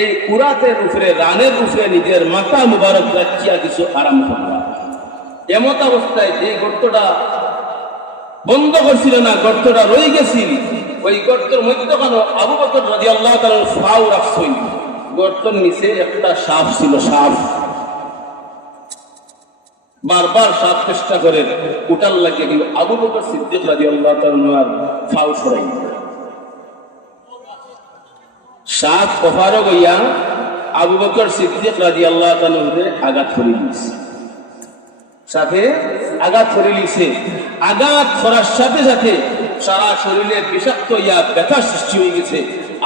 এই উরাতের উপরে, রানের উপরে নিজের মাথা মুবারক রাখিয়া কিছু আরাম করলেন। এমত অবস্থায় যে গর্তটা বন্ধ করছিল না, গর্তটা রয়ে গেছিল, ওই গর্তের মধ্যখানে আবু বকর রাদিয়াল্লাহু তাআলা ফাউ রাখছেন। গর্তের নিচে একটা সাপ ছিল, সাপ বারবার সাপ চেষ্টা করে উঠার লাগে, কিন্তু আবু বকর সিদ্দিক রাদিয়াল্লাহু তাআলা ফাউ সরাই। সাপ কফারো গইয়া আবু বকর সিদ্দিক রাদিয়াল্লাহু তাআলা আঘাত করে দিয়েছে, সাথে আঘাত করে দিয়েছে। আঘাত করার সাথে সাথে সারা শরীরে বিষাক্ত ব্যথা সৃষ্টি হয়ে গেছে।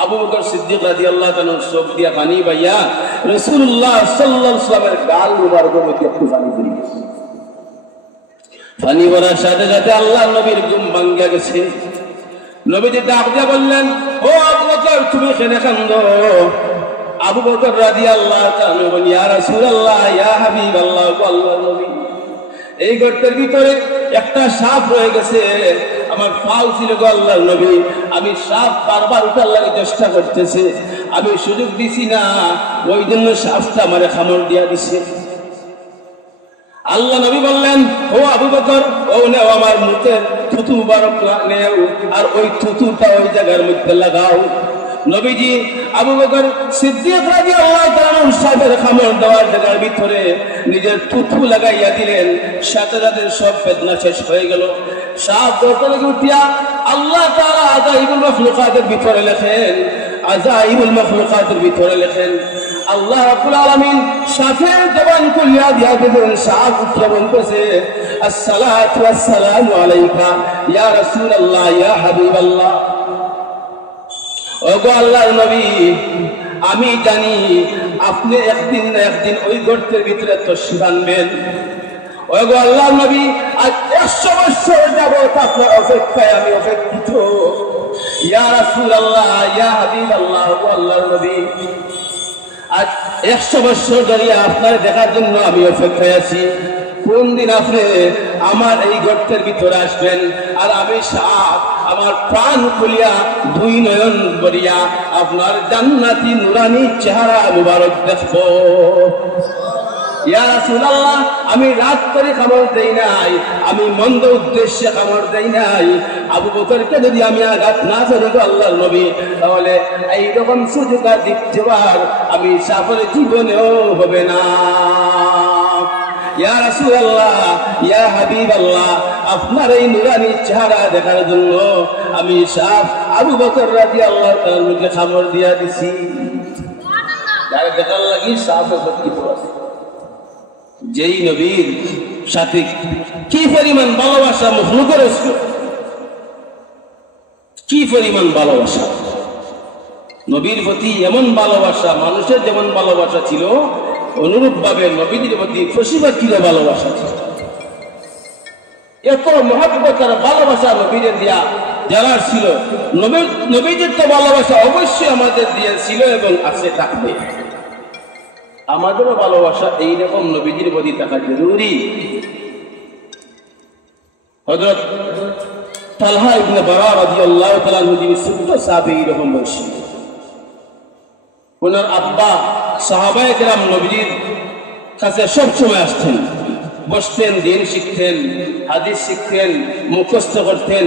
আবু বকর সিদ্দিক রাদিয়াল্লাহু তাআলা চোখ দিয়া পানি বাইয়া রাসূলুল্লাহ সাল্লাল্লাহু আলাইহি ওয়াসাল্লামের গাল মুবারকের মধ্যে একটু পানি পড়ে গেছে। পানি পড়ার সাথে সাথে আল্লাহর নবীর ঘুম ভাঙ্গা গেছে। নবীজি ডাক দিয়া বললেন, ও আবু বকর তুমি কেন কান্দো? আবু বকর রাদিয়াল্লাহু তাআলা বলেন, ইয়া রাসূলুল্লাহ ইয়া হাবিবাল্লাহ, আল্লাহর নবী এই গর্তের ভিতরে একটা সাপ রয়ে গেছে, আমার পাও ছিল গো আল্লাহর নবী, আমি সাপ বারবার উঠার লাগে চেষ্টা করতেছে, আমি সুযোগ দিছি না, ওই জন্য সাপটা আমারে কামড় দিয়া দিছে। আল্লাহ নবী বললেন, ও আবু বকর, ও নেও আমার মুখের থুতু মুবারক নেও, আর ওই থুতুটা ওই জায়গার মধ্যে লাগাও। নবীজি আবু বকর সিদ্দিক রাদিয়াল্লাহু তাআলা সাপের কামড় দেওয়ার জায়গার ভিতরে নিজের থুতু লাগাইয়া দিলেন, সাথে সাথে সব বেদনা শেষ হয়ে গেল। সাপ গর্ত থেকে উঠিয়া আল্লাহ তাআলা আযাইবুল মাখলুকাতের ভিতরে লেখেন, আযাইবুল মাখলুকাতের ভিতরে লেখেন, আল্লাহ রাব্বুল আলামিন সাপের জবান খুলিয়া দিয়া দিলেন। সাপ উঠিয়া বলতেছে, আসসালাতু ওয়াসসালামু আলাইকা ইয়া রাসূলুল্লাহ ইয়া হাবিবাল্লাহ। ওগো আল্লাহর নবী, আমি জানি আপনি একদিন না একদিন ওই গর্তের ভিতরে তশরিফ আনবেন। ওগো আল্লাহর নবী, আজ 100 বছর যাবত আপনার অপেক্ষায় আমি অপেক্ষিত। ইয়া রাসূলুল্লাহ ইয়া হাবিবাল্লাহ, ওগো আল্লাহর নবী, আজ 100 বছর ধরে আপনার দেখার জন্য আমি অপেক্ষায় আছি। কোন দিন আপনি আমার এই গর্তের ভিতরে আসবেন, আর আমি সাপ আমার প্রাণ খুলিয়া দুই নয়ন ভরিয়া আপনার জান্নাতি নুরানি চেহারা মুবারক দেখব। ইয়া রাসূলুল্লাহ, আমি রাত করে কামড় দেই নাই, আমি মন্দ উদ্দেশ্যে কামড় দেই নাই। আবু বকরকে যদি আমি আঘাত না করি গো আল্লাহর নবী, তাহলে এইরকম সুযোগ আর দ্বিতীয়বার আমি সাপের জীবনেও হবে না। ইয়া রাসূলুল্লাহ ইয়া হাবিবাল্লাহ, আপনার এই নুরানি চেহারা দেখার জন্য আমি সাপ আবু বকর রাদিয়াল্লাহু তাআলাকে কামড় দিয়া দিছি। যারা দেখার লাগি সাপের ভক্তি করেছে, যেই নবীর সাথে কি পরিমাণ ভালোবাসা মখলুকের, কি পরিমাণ ভালোবাসা নবীর প্রতি, এমন ভালোবাসা মানুষের যেমন ভালোবাসা ছিল, অনুরূপ ভাবে নবীদের প্রতি পশু পাখির ভালোবাসা ছিল। এত মহব্বত আর ভালোবাসা নবীদের দিয়া যারা ছিল, নবীদের তো ভালোবাসা অবশ্যই আমাদের দিয়ে ছিল এবং আছে, থাকবে। আমাদেরও ভালোবাসা এইরকম নবীদের প্রতি থাকা জরুরি। হযরত তালহা ইবনে বারা রাদিয়াল্লাহু তাআলা যিনি ছোট্ট সাহাবী, এইরকম বয়সী, ওনার আব্বা সাহাবায়ে কেরাম নবীর কাছে সবসময় আসতেন, বসতেন, দিন শিখতেন, হাদিস শিখতেন, মুখস্থ করতেন,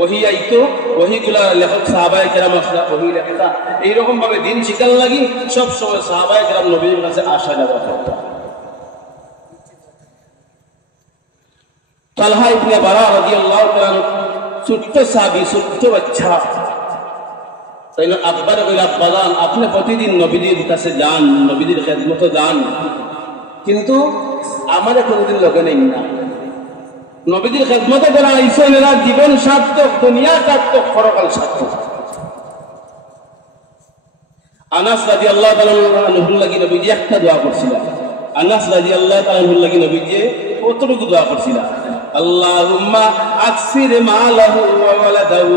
ওহী আইতো, ওহীগুলা লেখক সাহাবায়ে কেরাম আসলা ওহী লেখা, এইরকম ভাবে দিন শিখার লাগি সবসময় সাহাবায়ে কেরাম নবীর কাছে আসা যাওয়া করতেন। তালহা ইবনে বারা রাদিয়াল্লাহু তাআলা ছোট্ট সাহাবী, ছোট্ট বাচ্চা, তাই না? আব্বারে কইল, আব্বা যান, আপনি প্রতিদিন নবীদের কাছে যান, নবীদের খেদমতে যান, কিন্তু আমাদের কোনদিন লগে নেই না। নবীদের খেদমতে যারা আইসেন, এরা জীবন সার্থক, দুনিয়া সার্থক, পরকাল সার্থক। আনাস রাদিয়াল্লাহু তাআলা আনহুর লাগি নবীজি একটা দোয়া করছিলেন। আনাস রাদিয়াল্লাহু তাআলা আনহুর লাগি নবীজি কতটুকু দোয়া করছিলেন? আল্লাহুম্মা আকসির মালাহু ওয়া ওয়ালাদাহু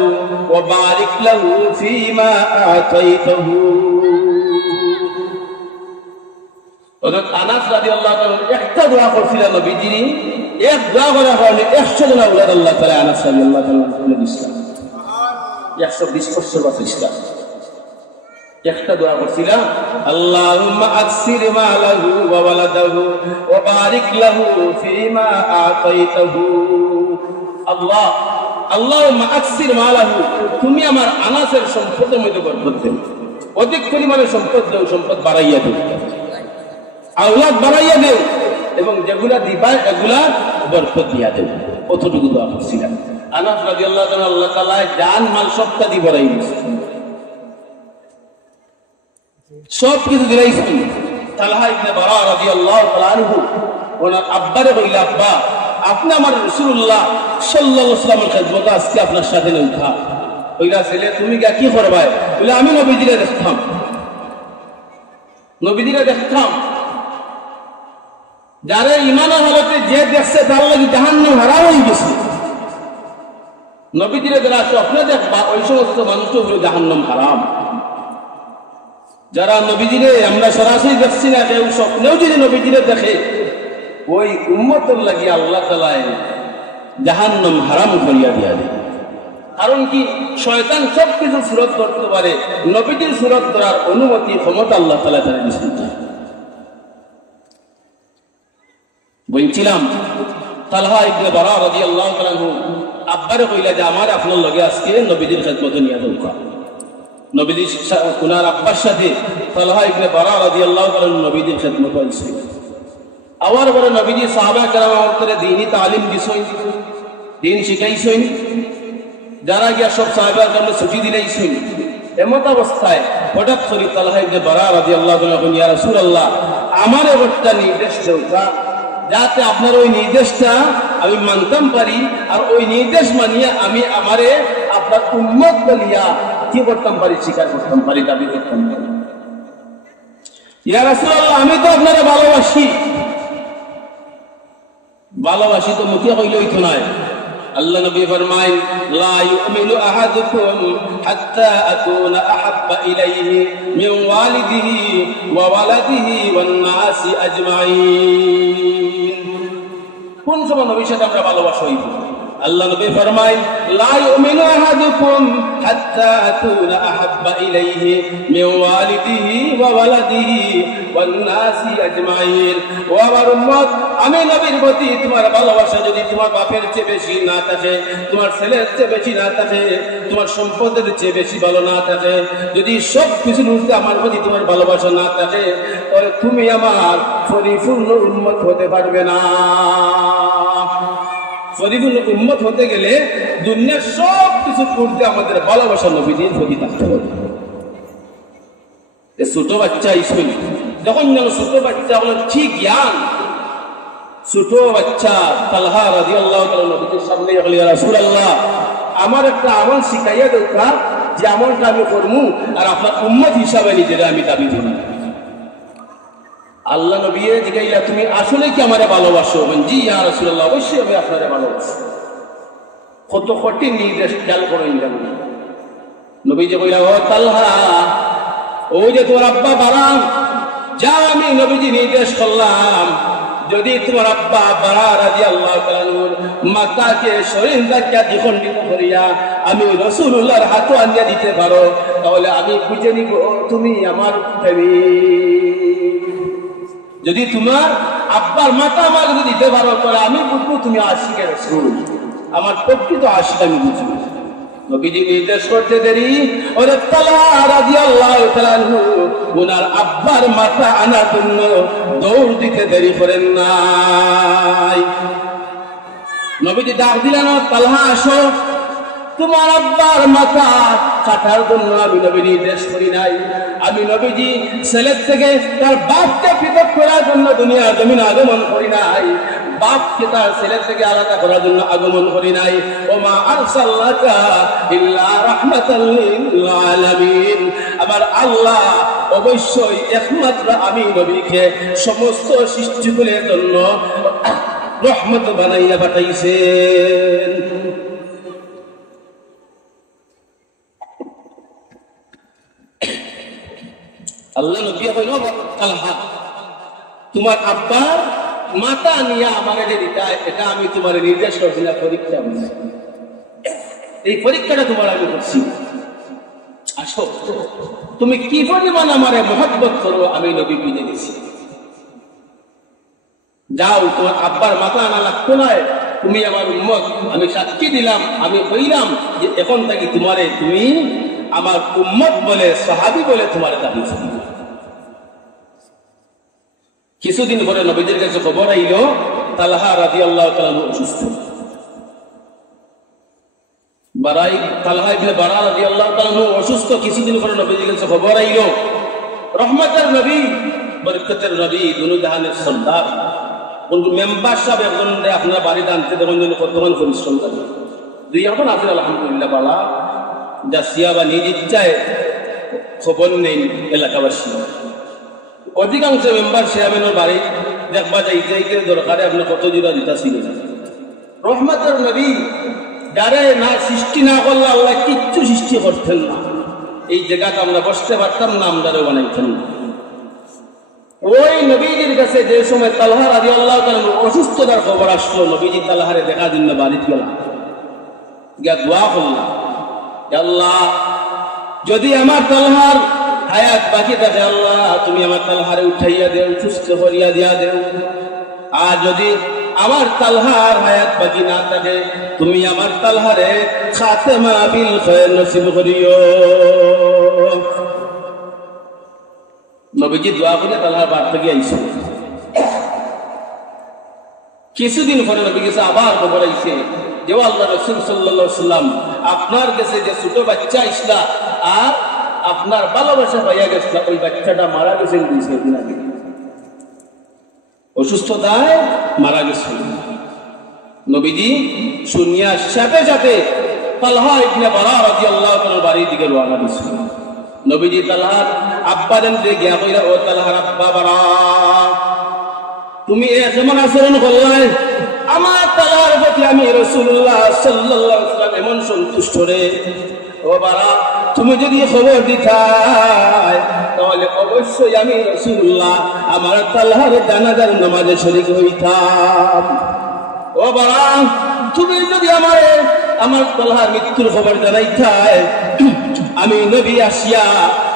ওয়া বারিক লাহু ফীমা আতাইতাহু। হযরত আনাস রাদিয়াল্লাহু তাআলা একটা দোয়া করছিলেন নবীজি, এক দোয়া করার কারণে 100 জন আওলাদ আল্লাহ তাআলা আনাস রাদিয়াল্লাহু তাআলা দিয়েছেন। সুবহানাল্লাহ, 120 বছর বাঁচিয়েছিলেন। একটা দোয়া করছিলাম, আল্লাহুম্মা আকসির মালাহু ওয়া ওয়ালাদাহু ওয়া বারিক লাহু ফীমা আতাইতাহু। আল্লাহ, আল্লাহুম্মা আকসির মালাহু, তুমি আমার আনাসের সম্পদের মধ্যে বরকত দাও, অধিক পরিমাণে সম্পদ দাও, সম্পদ বাড়াইয়া দাও, আওলাদ বাড়াইয়া দাও, এবং যেগুলা দিবা এগুলা বরকত দিয়া দাও। কতটুকু দোয়া করছিলাম। আনাস রাদিয়াল্লাহু তাআলা আল্লাহ তাআলা জান মাল সবটা দি বাড়াই দিয়েছে, সব কিছু দিলাইছেন। তালহা ইবনে বারা রাদিয়াল্লাহু তাআলা আনহু ওনার আব্বারে কইল, আব্বা, আপনি আমার রাসূলুল্লাহ সাল্লাল্লাহু আলাইহি ওয়াসাল্লামের খেদমতে আজকে আপনার সাথে নৌকা, কইলা ছেলে তুমি কি করবাই? বলে আমি নবীজিরে দেখতাম, নবীজিরে দেখতাম। যারা ইমানের হালতে যে দেখছে তার লাগি জাহান্নাম হারাম হয়ে গেছে। নবীজিরে যারা স্বপ্নে দেখবা ওই সমস্ত মানুষের উপরে জাহান্নাম হারাম। যারা নবীজিরে আমরা সরাসরি দেখছি না, কেউ স্বপ্নেও যদি নবীজিরে দেখে, ওই উম্মতের লাগি আল্লাহ তাআলা জাহান্নাম হারাম করিয়া দিয়া দেয়। কারণ কি, শয়তান সব কিছু সুরত করতে পারে, নবীজির সুরত করার অনুমতি ক্ষমতা আল্লাহ তাআলা তার দিয়েছেন। বলছিলাম তালহা ইবনে বারা রাদিয়াল্লাহু তাআলা আনহু আব্বারে কইলা যে আমার আপনার লগে আজকে নবীজির খেদমতে নিয়ে যাওয়া। নবীজি উনার আব্বার সাথে তালহা ইবনে বারা রাদিয়াল্লাহু তাআলা নবীজির খেদমতে আইছে। আওয়ার পরে নবীজি সাহাবা কেরামের ভিতরে দ্বীনি তালিম দিছেন, দ্বীন শিখাইছেন। যারা গিয়া সব সাহাবার কারণে ছুটি দিলেইছেন। এমত অবস্থায় হঠাৎ করে তালহা ইবনে বারা রাদিয়াল্লাহু তাআলা বলেন, ইয়া রাসূলুল্লাহ, আমার একটা নির্দেশ দেওয়া, যাতে আপনার ওই নির্দেশটা আমি মানতাম পারি, আর ওই নির্দেশ মানিয়ে আমি আমারে আপনার উম্মত বলিয়া কি করতাম পারি, স্বীকার করতাম পারি, দাবি করতাম পারি। ইয়া রাসূলুল্লাহ, আমি তো আপনারে ভালোবাসি। ভালোবাসি তো মুখে কইলে হইতো না। আল্লাহ নবী ফরমায়, লা ইউমিনু আহাদুকুম হাত্তা আকুনা আহাব্বা ইলাইহি মিন ওয়ালিদিহি ওয়া ওয়ালাদিহি ওয়ান নাসি আজমাইন। কোন সময় নবীর সাথে আমরা ভালোবাসা হইব? আল্লাহ নবী ফরমায়, লা ইউমিনু আহাদুকুম হাত্তা আকুনা আহাব্বা ইলাইহি মিন ওয়ালিদিহি ওয়া ওয়ালাদিহি ওয়ান নাসি আজমাইন। ও আমার উম্মত, আমি নবীর প্রতি তোমার ভালোবাসা যদি তোমার বাপের চেয়ে বেশি না থাকে, তোমার ছেলের চেয়ে বেশি না থাকে, তোমার সম্পদের চেয়ে বেশি ভালো না থাকে, যদি সব কিছুর মধ্যে আমার প্রতি তোমার ভালোবাসা না থাকে, তাহলে তুমি আমার পরিপূর্ণ উম্মত হতে পারবে না। পরিপূর্ণ উম্মত হতে গেলে দুনিয়ার সব কিছুর মধ্যে আমাদের ভালোবাসা নবীজির প্রতি থাকতে হবে। ছোট বাচ্চা স্কুল যখন যেন ছোট বাচ্চা বলে ঠিক জ্ঞান, ছোট বাচ্চা তালহা রাদিয়াল্লাহু তাআলা নবীর সামনে বলে, ইয়া রাসূলুল্লাহ, আমার একটা আমল শিখাইয়া দরকার, যে আমলটা আমি করবো আর আপনার উম্মত হিসাবে নিজেরা আমি দাবি করি। আল্লাহ নবী জিজ্ঞাসা, তুমি আসলে কি আমারে ভালোবাসো? জি ইয়া রাসূলুল্লাহ, অবশ্যই আমি আপনারে ভালোবাসি। কত কঠিন নির্দেশ খেয়াল করেন। নবী যে কইলা, ও তালহা, ও যে তোমার আব্বা বারা, যা আমি নবীজি নির্দেশ করলাম, যদি তোমার আব্বা বারা রাদিয়াল্লাহু তাআলা মাথাকে শরীর ধাক্কা দ্বিখণ্ডিত করিয়া আমি রাসূলুল্লাহর হাতে আনিয়া দিতে পারো, তাহলে আমি বুঝে নিব তুমি আমার প্রেমিক। যদি তোমার আব্বার মাথা আমার যদি দিতে পারো, তাহলে আমি বুঝবো তুমি আশিকের রাসূল, আমার প্রকৃত আশিক আমি বুঝবো। নবীজি নির্দেশ করতে দেরি, ওরে তালহা রাদিয়াল্লাহু তাআলা ওনার আব্বার মাথা আনার জন্য দৌড় দিতে দেরি করেন নাই। নবীজি ডাক দিলেন, তালহা আসো, তোমার আব্বার মাথা কাটার জন্য আমি নবী নির্দেশ করি নাই। আমি নবীজি ছেলের থেকে তার বাপকে পৃথক করার জন্য দুনিয়ার জমিনে আগমন করি নাই, বাপকে তার ছেলের থেকে আলাদা করার জন্য আগমন করি নাই। ওমা আরসালনাকা ইল্লা রাহমাতাল লিল আলামিন। আমার আল্লাহ অবশ্যই একমাত্র আমি নবীকে সমস্ত সৃষ্টিকুলের জন্য রহমত বানাইয়া পাঠাইছেন। আল্লাহ নবী কইল, তালহা, তোমার আব্বার মাথা নিয়ে আমার যে দিতা, এটা আমি তোমার নির্দেশ করছি না, পরীক্ষা। এই পরীক্ষাটা তোমার আমি করছি। আসো, তুমি কি পরিমাণ আমারে মহব্বত করো আমি নবী বুঝে দিছি। যাও, তোমার আব্বার মাথা আনা লাগতো না, তুমি আমার উম্মত, আমি সাক্ষী দিলাম, আমি কইলাম যে এখন থেকে তোমারে তুমি আমার উম্মত বলে, সাহাবী বলে তোমার দাবি করব। কিছুদিন পরে নবীদের কাছে খবর আইল তালহা রাদিয়াল্লাহু তাআলা অসুস্থ। তালহা ইবনে বারা রাদিয়াল্লাহু তাআলা অসুস্থ। কিছুদিন পরে নবীদের কাছে খবর আইল, রহমতের নবী, বরকতের নবী, দুনু জাহানের সর্দার মেম্বার সাহেব একজন আপনারা বাড়িতে আনতে দেখুন কতক্ষণ পরিশ্রম করে। দুই এখন আছে আলহামদুলিল্লাহ বালা। যা সিয়া বা নিজ ইচ্ছায় খবর নেই এলাকাবাসী। অধিকাংশ মেম্বার চেয়ারম্যানের বাড়ি দেখবা যাইতে দরকারে আপনার কত জোড়া জুতা ছিল। রহমতের নবী যারে না সৃষ্টি না করলে আল্লাহ কিচ্ছু সৃষ্টি করতেন না, এই জায়গাটা আমরা বসতে পারতাম না, আমরাও বানাইতেন না। ওই নবীজির কাছে যে সময় তালহা রাদিয়াল্লাহু তাআলা অসুস্থতার খবর আসলো, নবীজি তালহারে দেখা দিন না, বাড়িতে গেলাম, গিয়া দোয়া করলাম, আল্লাহ যদি আমার তালহার হায়াত বাকি থাকে আল্লাহ তুমি আমার তালহারে উঠাইয়া দেও, সুস্থ করিয়া দিয়া দেও। আর যদি আমার তালহার হায়াত বাকি না থাকে তুমি আমার তালহারে খাতেমা বিল খায়র নসিব করিও। নবীজি দোয়া করে তালহার বাড়ি থেকে আইছে। কিছুদিন পরে নবী কাছে আবার খবর আইছে যে আল্লাহ রাসূল সাল্লাল্লাহু আলাইহি ওয়াসাল্লাম আপনার কাছে যে ছোট বাচ্চা আইসলা আর আপনার ভালোবাসা পাইয়া গেছিল, ওই বাচ্চাটা মারা গেছেন 2 দিন আগে, অসুস্থতায় মারা গেছিল। নবীজি শুনিয়া সাথে সাথে তালহা ইবনে বারা রাদিয়াল্লাহু তাআলা বাড়ির দিকে রওনা দিয়েছিল। নবীজি তালহার আব্বা দেনতে গিয়া কইরা, ও তালহার আব্বা বারা, তুমি এমন আচরণ করলে, আমার তালহার প্রতি আমি রাসূলুল্লাহ সাল্লাল্লাহু আলাইহি ওয়াসাল্লাম এমন সন্তুষ্ট রে। ও বারা, তুমি যদি খবর দিতাই তাহলে অবশ্যই আমি রাসূলুল্লাহ আমার তালহার জানাজার নামাজে শরীক হইতাম। ও বারা, তুমি যদি আমার তালহার মৃত্যুর খবর জানাইতাই, আমি নবী আসিয়া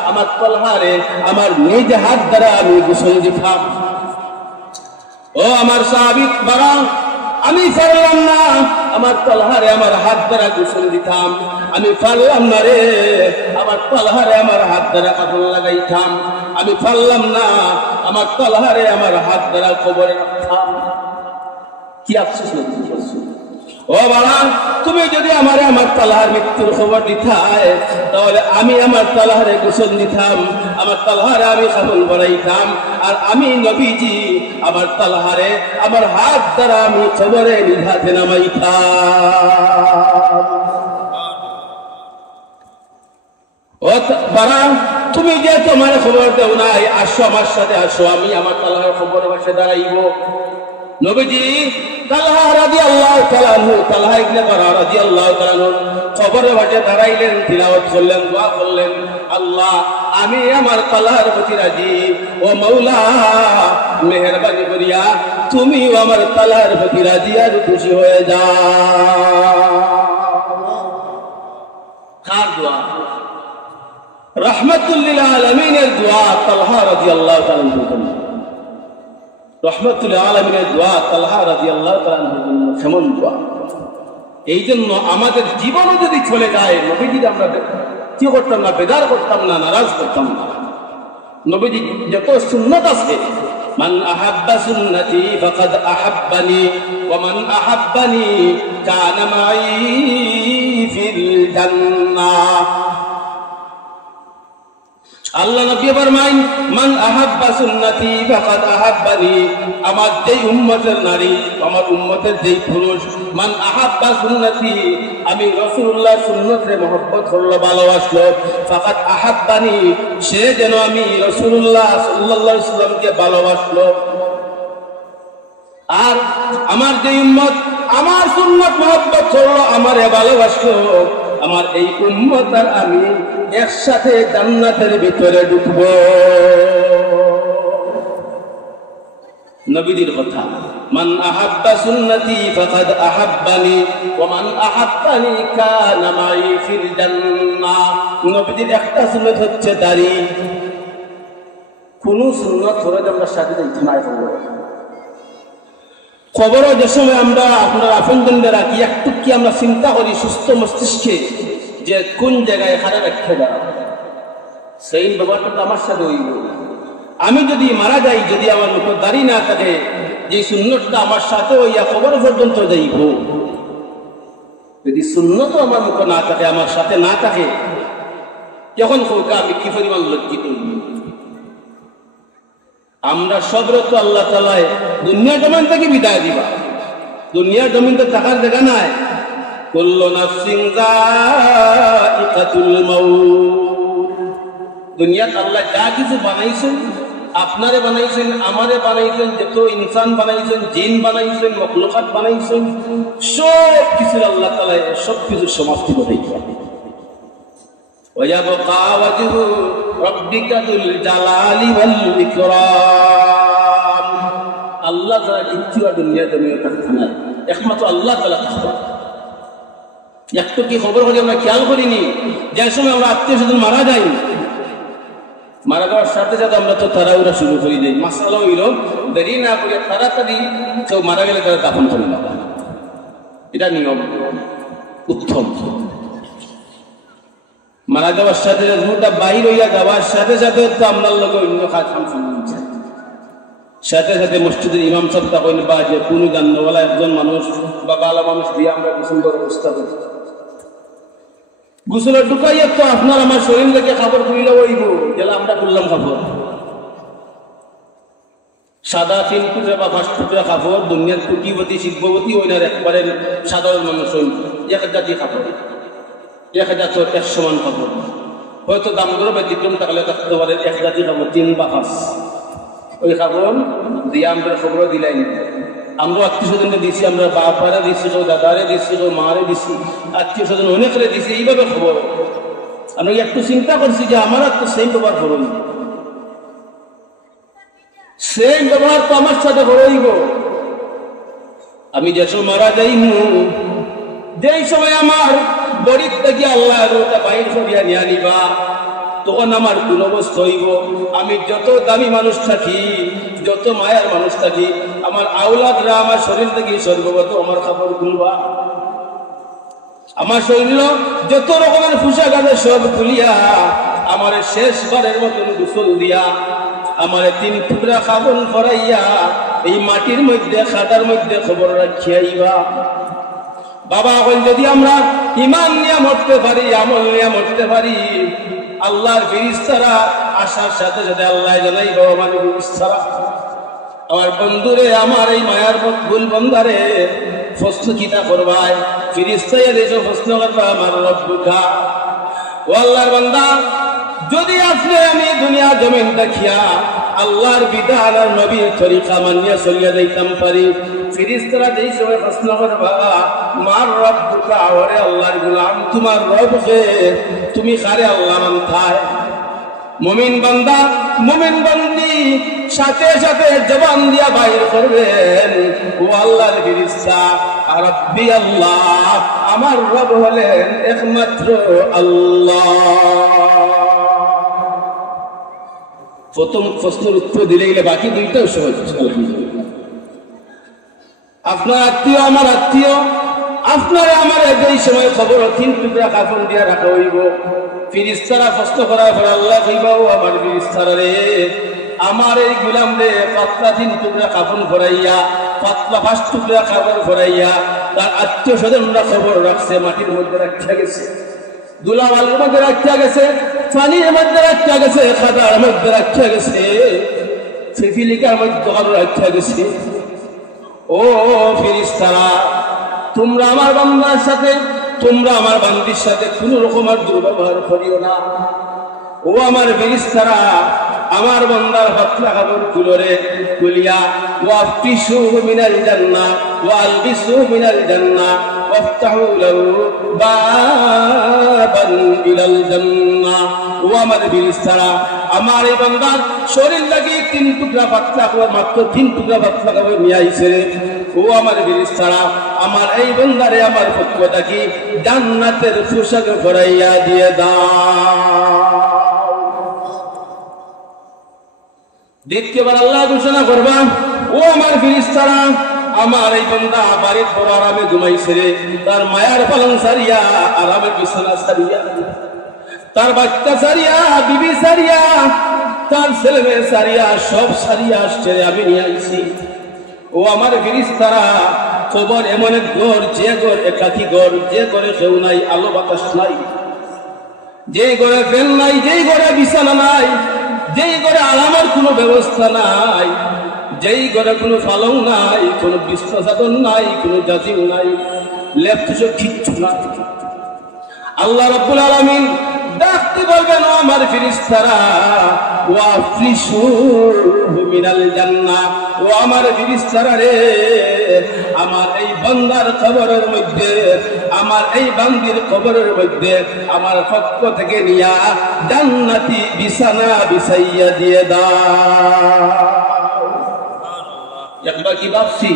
আমার তালহারে আমার নিজ হাত দ্বারা আমি গোসল দিতাম। ও আমার সাহাবী বারা, আমি পারলাম না আমার তালহারে আমার হাত দ্বারা গোসল দিতাম, আমি পারলাম না রে আমার তালহারে আমার হাত দ্বারা কাপড় লাগাইতাম, আমি পারলাম না আমার তালহারে আমার হাত দ্বারা কবরে রাখতাম। কি আফসোস লাগছে। ও বাবা, তুমি যদি আমার তালহার মৃত্যুর খবর দিতাই তাহলে আমি আমার তালহারে গোসল দিতাম, আমার তালহারে আমি কাপড় বানাইতাম, আর আমি নবীজি আমার তালহারে আমার হাত দ্বারা আমি কবরে নিধাতে নামাইতাম। ও বাবা, তুমি যে তোমার খবর দেও নাই, আসো আমার সাথে আসো, আমি আমার তালহার খবর বসে দাঁড়াইব। নবীজি তালহা রাদিয়াল্লাহু তাআলা আনহু, তালহা ইবনে বারা রাদিয়াল্লাহু তাআলা আনহু কবরে বসে দাঁড়াইলেন, তিলাওয়াত করলেন, দোয়া করলেন, আল্লাহ আমি আমার তালহার প্রতি রাজি, ও মাওলা মেহেরবানি করিয়া তুমি আমার তালহার প্রতি রাজি আর খুশি হয়ে যাও। কার দোয়া? রাহমাতুল লিল আলামিনের দোয়া তালহা রাদিয়াল্লাহু তাআলা আনহু। রহমতুল আলামিনের দোয়া তালহা রাদিয়াল্লাহু তাআলা আনহুর জন্য কেমন দোয়া। এই জন্য আমাদের জীবনে যদি চলে যায়, নবীজি আমরা কি করতাম না, বেদার করতাম না, নারাজ করতাম না। নবীজি যত সুন্নাত আছে, মান আহাব্বা সুন্নতি ফাকাদ আহাব্বানি ওয়া মান আহাব্বানি কানা মাই ফিল জান্নাহ। আল্লাহ নবী ফরমায়েন, মান আহাব্বা সুন্নতি ফাকাদ আহাব্বানি, আমার যেই উম্মতের নারী, আমার উম্মতের যেই পুরুষ, মান আহাব্বা সুন্নতি, আমি রাসূলুল্লাহ সুন্নতরে মহব্বত করলো, ভালোবাসলো, ফাকাদ আহাব্বানি, সে যেন আমি রাসূলুল্লাহ সাল্লাল্লাহু আলাইহি ওয়াসাল্লামকে ভালোবাসলো। আর আমার যেই উম্মত আমার সুন্নত মহব্বত করলো, আমারে ভালোবাসলো, আমার এই উম্মত আর আমি একসাথে জান্নাতের ভিতরে ঢুকবো। নবীর কথা, মান আহাব্বা সুন্নতি ফাকাদ আহাব্বানি ওয়া মান আহাব্বানি কানা মাই ফিল জান্নাহ। নবীর একটা সুন্নাত হচ্ছে দাড়ি। কোন সুন্নাত ধরে আমরা সাথে যাইতে না করব। খবরও যে সময় আমরা আপনার আপনজনদের রাখি, একটু কি আমরা চিন্তা করি সুস্থ মস্তিষ্কে যে কোন জায়গায় হারে রেখে দাঁড়াবো, সেই ব্যাপারটা আমার সাথে হইব। আমি যদি মারা যাই, যদি আমার মুখ দাড়ি না থাকে, যে সুন্নতটা আমার সাথে হইয়া কবর পর্যন্ত যাইব। যদি সুন্নত আমার মুখ না থাকে, আমার সাথে না থাকে, তখন হোক আমি কি পরিমাণ লজ্জিত হইব। আমরা সবরে তো আল্লাহ তাআলা দুনিয়া জমিন থেকে বিদায় দিবা। দুনিয়ার জমিন তো থাকার জায়গা নাই। কুল্লু নাফসিন যায়িকাতুল মাউত। দুনিয়াত আল্লাহ যা কিছু বানাইছেন, আপনারে বানাইছেন, আমারে বানাইছেন, যত ইনসান বানাইছেন, জিন বানাইছেন, মখলুকাত বানাইছেন, সব কিছু আল্লাহ তাআলা সব কিছু সমাপ্তি ঘটাইছেন। ওয়ায়াবকা ওয়াজহু রাব্বিকা যুল জালালি ওয়াল ইকরাম। আল্লাহ তাআলা কিচ্ছু দুনিয়া জমিনে থাকতে নাই, একমাত্র আল্লাহ তাআলা থাকতে। একটু কি খবর হলে আমরা খেয়াল করিনি, যে সময় আমরা আত্মীয় স্বজন মারা যাই, মারা যাওয়ার সাথে সাথে আমরা তো তাড়াহুড়া শুরু করে দিই। মাসালা হইল দেরি না করে তাড়াতাড়ি কেউ মারা গেলে তারা দাফন করে না, এটা নিয়ম উত্তম। মারা যাওয়ার সাথে রুটা বাহির হইয়া যাওয়ার সাথে সাথে তো আপনার লোক অন্য কাজ সাথে সাথে মসজিদের ইমাম সাহেব তখন বা যে কোনো জান্নওয়ালা একজন মানুষ বা ভালো মানুষ দিয়ে আমরা গোসল করার ব্যবস্থা করি। গোসলের ঢুকাইয়া তো আপনার আমার শরীর থেকে খাবার খুলিলে ওইব গেলে আমরা করলাম খাবার সাদা 3 টুকরা বা 5 টুকরা খাবার দুনিয়ার কুটিপতি শিল্পপতি ওইনার একবারে সাধারণ মানুষ হইল এক জাতি খাবার, এক জাতি 100 মান খাবার, হয়তো দাম করে ব্যতিক্রম থাকলে থাকতে পারে এক জাতি খাবার 3 বা 5। ওই খাবার দিয়ে আমরা খবর দিলাই, আমরা আত্মীয় স্বজনকে দিছি, আমরা বাপারে দিছি, কেউ দাদারে দিছি, কেউ মারে দিছি, আত্মীয় স্বজন অনেকরে দিছি, এইভাবে খবর। আমরা একটু চিন্তা করছি যে আমার তো সেই ব্যবহার করুন, সেই ব্যবহার তো আমার সাথে করইব। আমি যে সময় মারা যাই, যেই সময় আমার বড়ির থেকে আল্লাহ ওটা বাইর করিয়া নিয়ে আনিবা, তখন আমার কোন অবস্থা হইব, আমি যত দামি মানুষ থাকি, যত মায়ার মানুষ থাকি, আমার আওলাদরা আমার শরীর থেকে সর্বগত আমার কাপড় খুলবা, আমার শরীর যত রকমের পোশাক আছে সব খুলিয়া আমার শেষবারের মতন গোসল দিয়া আমার 3 টুকরা কাপড় পরাইয়া এই মাটির মধ্যে খাদার মধ্যে খবর রাখিয়াইবা। বাবা এখন যদি আমরা ঈমান নিয়ে মরতে পারি, আমল নিয়ে মরতে পারি, আল্লাহর ফেরেশতারা আসার সাথে সাথে আল্লাহ জানাইব আমার ফেরেশতারা আমার বন্ধুরে, আমার এই মায়ার মকবুল বান্দারে প্রশ্ন কিতা করবাই, ফেরেশতা এসে প্রশ্ন করবা আমার রব্বুকা, ও আল্লাহর বান্দা যদি আসলে আমি দুনিয়া জমিন দেখিয়া আল্লাহর বিধান আর নবীর তরিকা মানিয়া চলিয়া যাইতাম পারি, ফেরেশতারা যেই সময় প্রশ্ন করবা মার রব্বুকা, ওরে আল্লাহর গোলাম তোমার রব কে, তুমি কারে আল্লাহ মানতায়? মুমিন বান্দা মুমিন বান্দি সাথে সাথে জবান দিয়া বাইর করবেন ও আল্লাহর ফেরেশতা রব্বি আল্লাহ, আমার রব হলেন একমাত্র আল্লাহ। প্রথম প্রশ্নের উত্তর দিলে গেলে বাকি দুইটাও সহজ। আপনার আত্মীয় আমার আত্মীয়, আপনার আমার এই সময় খবর 3 টুকরা কাপড় দিয়া রাখা হইব, ফেরেশতারা প্রশ্ন করার পর আল্লাহ কইবা ও আমার ফেরেশতারা রে, আমার এই গোলাম রে পাতলা 3 টুকরা কাপড় পরাইয়া, পাতলা 5 টুকরা কাপড় পরাইয়া তার আত্মীয় স্বজনরা খবর রাখছে, মাটির মধ্যে রাখিয়া গেছে, দুলাবালের মধ্যে রাখিয়া গেছে, পানির মধ্যে রাখিয়া গেছে, খাদার মধ্যে রাখিয়া গেছে, ফিফিলিকার মধ্যে রাখিয়া গেছে। ও ফেরেশতারা তোমরা আমার বান্দার সাথে, তোমরা আমার বান্দির সাথে কোন রকমের দুর্ব্যবহার করিও না। ও আমার ফেরেশতারা আমার বান্দার পাতলা কাপড় খুলরে খুলিয়া ওয়াফতিশু মিনাল জান্নাহ ওয়ালবিসু মিনাল জান্নাহ ওয়াফতাহু লাহু বাবান ইলাল জান্নাহ। ও আমার ফেরেশতারা আমার এই বান্দার শরীর লাগি 3 টুকরা পাতলা কাপড়, মাত্র 3 টুকরা পাতলা কাপড় নিয়ে আইছে। ও আমার ফেরেশতারা আমার এই বান্দারে আমার পক্ষ থেকে জান্নাতের পোশাক পরাইয়া দিয়ে দাও। দ্বিতীয়বার আল্লাহ ঘোষণা করবা ও আমার ফেরেশতারা আমার এই বান্দা বাড়ির পর আরামে ঘুমাইছে রে, তার মায়ার পালন সারিয়া আরামে বিছানা সারিয়া, তার বাচ্চা সারিয়া, বিবি সারিয়া, তার ছেলে মেয়ে সারিয়া, সব সারিয়া আসছে, আমি নিয়ে আইছি। ও আমার ফেরেশতারা কবর এমন এক ঘর, যে ঘর একাকি ঘর, যে ঘরে কেউ নাই, আলো বাতাস নাই, যেই ঘরে ফ্যান নাই, যেই ঘরে বিছানা নাই, যেই ঘরে আরামের কোনো ব্যবস্থা নাই, যেই ঘরে কোনো পালং নাই, কোনো বিছনা চাদর নাই, কোনো জাজিম নাই, লেপ্ত কিচ্ছু না। আল্লাহ রাব্বুল আলামিন ডাকতে বলবেন, ও আমার ফেরেশতারা, ওয়াফরিশু মিনাল জান্নাহ, ও আমার ফেরেশতারা রে, আমার এই বান্দার কবরের মধ্যে, আমার এই বান্দির কবরের মধ্যে আমার পক্ষ থেকে নিয়া জান্নাতি বিছানা বিছাইয়া দিয়ে দাও। একবার কি ভাবছি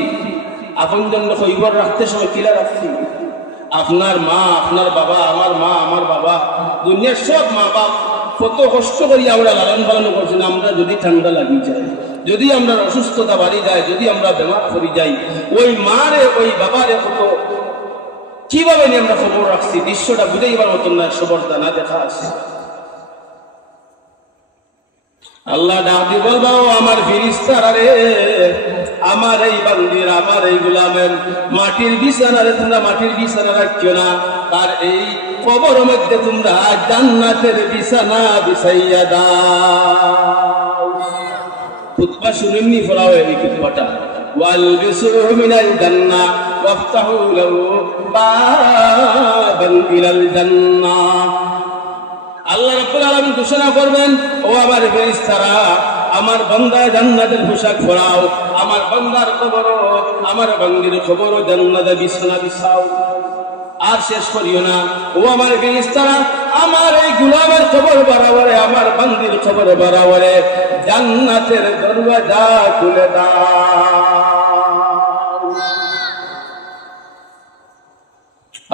আপন জন্য খবর রাখতে সময় কিলা রাখছি? আপনার মা, আপনার বাবা, আমার মা, আমার বাবা, দুনিয়ার সব মা বাপ কত কষ্ট করি আমরা লালন পালন করছি না। আমরা যদি ঠান্ডা লাগি যায়, যদি আমরা অসুস্থতা বাড়ি যায়, যদি আমরা বেমার করি যাই, ওই মারে ওই বাবারে কত কিভাবে নিয়ে আমরা খবর রাখছি, দৃশ্যটা বুঝাইবার মতন না, সবর দানা দেখা আছে। আল্লাহ ডাকি বলবো, আমার ফেরেশতারা রে, আমার এই বান্দির, আমার এই গোলামের মাটির বিছানা রে তোমরা মাটির বিছানা রাখিও না, তার এই কবরের মধ্যে তোমরা জান্নাতের বিছানা বিছাইয়া দাও। খুতবা শুনেননি? ফলাও এই খুতবাটা, ওয়ালবিসু মিনাল জান্নাহ ওয়াফতাহু লাহু বাবান ইলাল জান্নাহ। আল্লাহ রাব্বুল আলামিন ঘোষণা করবেন, ও আমার ফেরেশতারা, আমার বান্দা জান্নাতের পোশাক পরাও, আমার বান্দার কবর, আমার বান্দির কবর জান্নাতে বিছানা বিছাও। আর শেষ করিও না, ও আমার ফেরেশতারা, আমার এই গোলামের কবর বরাবরে, আমার বান্দির কবর বরাবরে জান্নাতের দরওয়াজা খুলে দাও।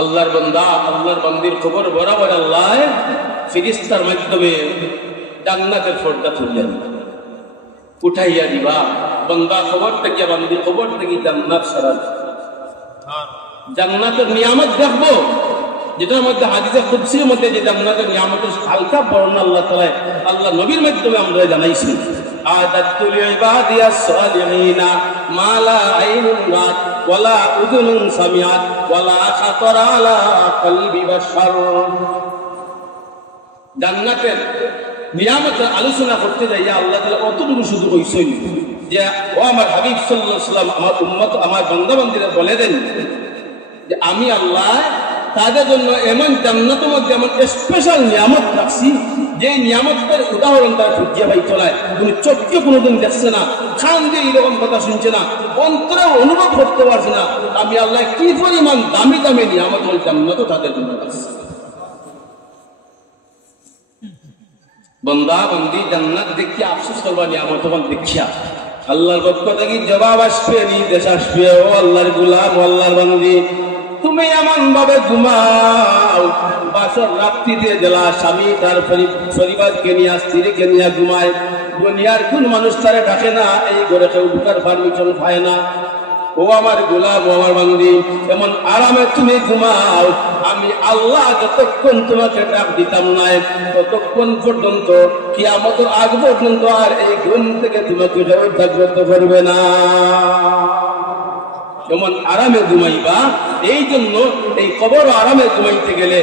আল্লাহর বান্দা, আল্লাহর বান্দির কবর বরাবর আল্লাহ ফেরেশতার মাধ্যমে জান্নাতের পর্দা তুললেন, উঠাইয়া দিবা। বান্দা খবর থেকে, বান্দির খবর থেকে জান্নাত সরাল, জান্নাতের নিয়ামত দেখবো, যেটার মধ্যে হাদিসে কুদসির মধ্যে যে জান্নাতের নিয়ামতের হালকা বর্ণনা আল্লাহ তাআলা আল্লাহ নবীর মাধ্যমে আমরা জানাইছি। আদাতু লিইবাদিয়াস সালিহিনা মা লা আইনুন রাত ওয়ালা উযুনুন সামিআত ওয়ালা খাতারা আলা কলবি বাশার। জান্নাতের নিয়ামতের আলোচনা করতে যাইয়া আল্লাহ তাআলা অতটুকু শুধু কইছেন যে, ও আমার হাবিব সাল্লাল্লাহু আলাইহি ওয়াসাল্লাম, আমার উম্মত, আমার বান্দা বান্দীরা বলে দেন যে আমি আল্লাহ তাদের জন্য এমন জান্নাতের মধ্যে এমন স্পেশাল নিয়ামত রাখছি, যে নিয়ামতের উদাহরণ তারা খুঁজিয়া পাই চলায়, কোনো চোখকে কোনোদিন দেখছে না, খান দিয়ে এরকম কথা শুনছে না, অন্তরে অনুভব করতে পারছে না। আমি আল্লাহ কি পরিমাণ দামি দামি নিয়ামত ওই জান্নাতও তাদের জন্য রাখছি। বন্দা বন্দি জান্নাত দেখিয়া আফসোস করবা, নিয়ামত দেখিয়া আল্লাহর পক্ষ থেকে জবাব আসবে, নির্দেশ আসবে, ও আল্লাহর গোলাম, ও আল্লাহর বান্দি, তুমি এমন ভাবে ঘুমাও, বাসর রাত্রিতে জেলা স্বামী তার পরিবারকে নিয়ে, স্ত্রীকে নিয়ে ঘুমায়। দুনিয়ার কোন মানুষ তারে ডাকে না, এই ঘরে কেউ ঢুকার পারমিশন পায় না। ও আমার গোলাম, ও আমার বান্দি, এমন আরামে তুমি ঘুমাও, আমি আল্লাহ যতক্ষণ তোমাকে ডাক দিতাম না, ততক্ষণ পর্যন্ত, কিয়ামতের আগ পর্যন্ত আর এই ঘুম থেকে তোমাকে জাগ্রত করবে না। যেমন আরামে ঘুমাইবা, এই জন্য এই কবর আরামে ঘুমাইতে গেলে,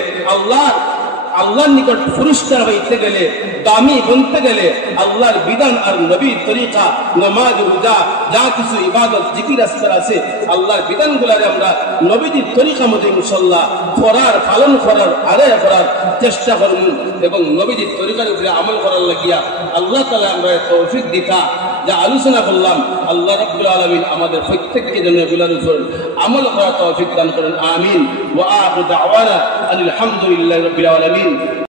আল্লাহর নিকট পুরস্কার হইতে গেলে, দামি বনতে গেলে, আল্লাহর বিধান আর নবীর তরিকা, নামাজ, রোজা, যা কিছু ইবাদত জিকির আসকার আছে, আল্লাহর বিধানগুলারে আমরা নবীর তরিকা মতো ইনশাআল্লাহ করার, পালন করার, আদায় করার চেষ্টা করব, এবং নবীর তরিকার উপরে আমল করার লাগিয়া আল্লাহ তাআলা আমরা তৌফিক দিতা। যা আলোচনা করলাম, আল্লাহ রাব্বুল আলামিন আমাদের প্রত্যেককে যেন এগুলোর উপর আমল করার তৌফিক দান করেন। আমিন। ওয়া আখিরু দাওয়ানা আলহামদুলিল্লাহি রাব্বিল আলামিন।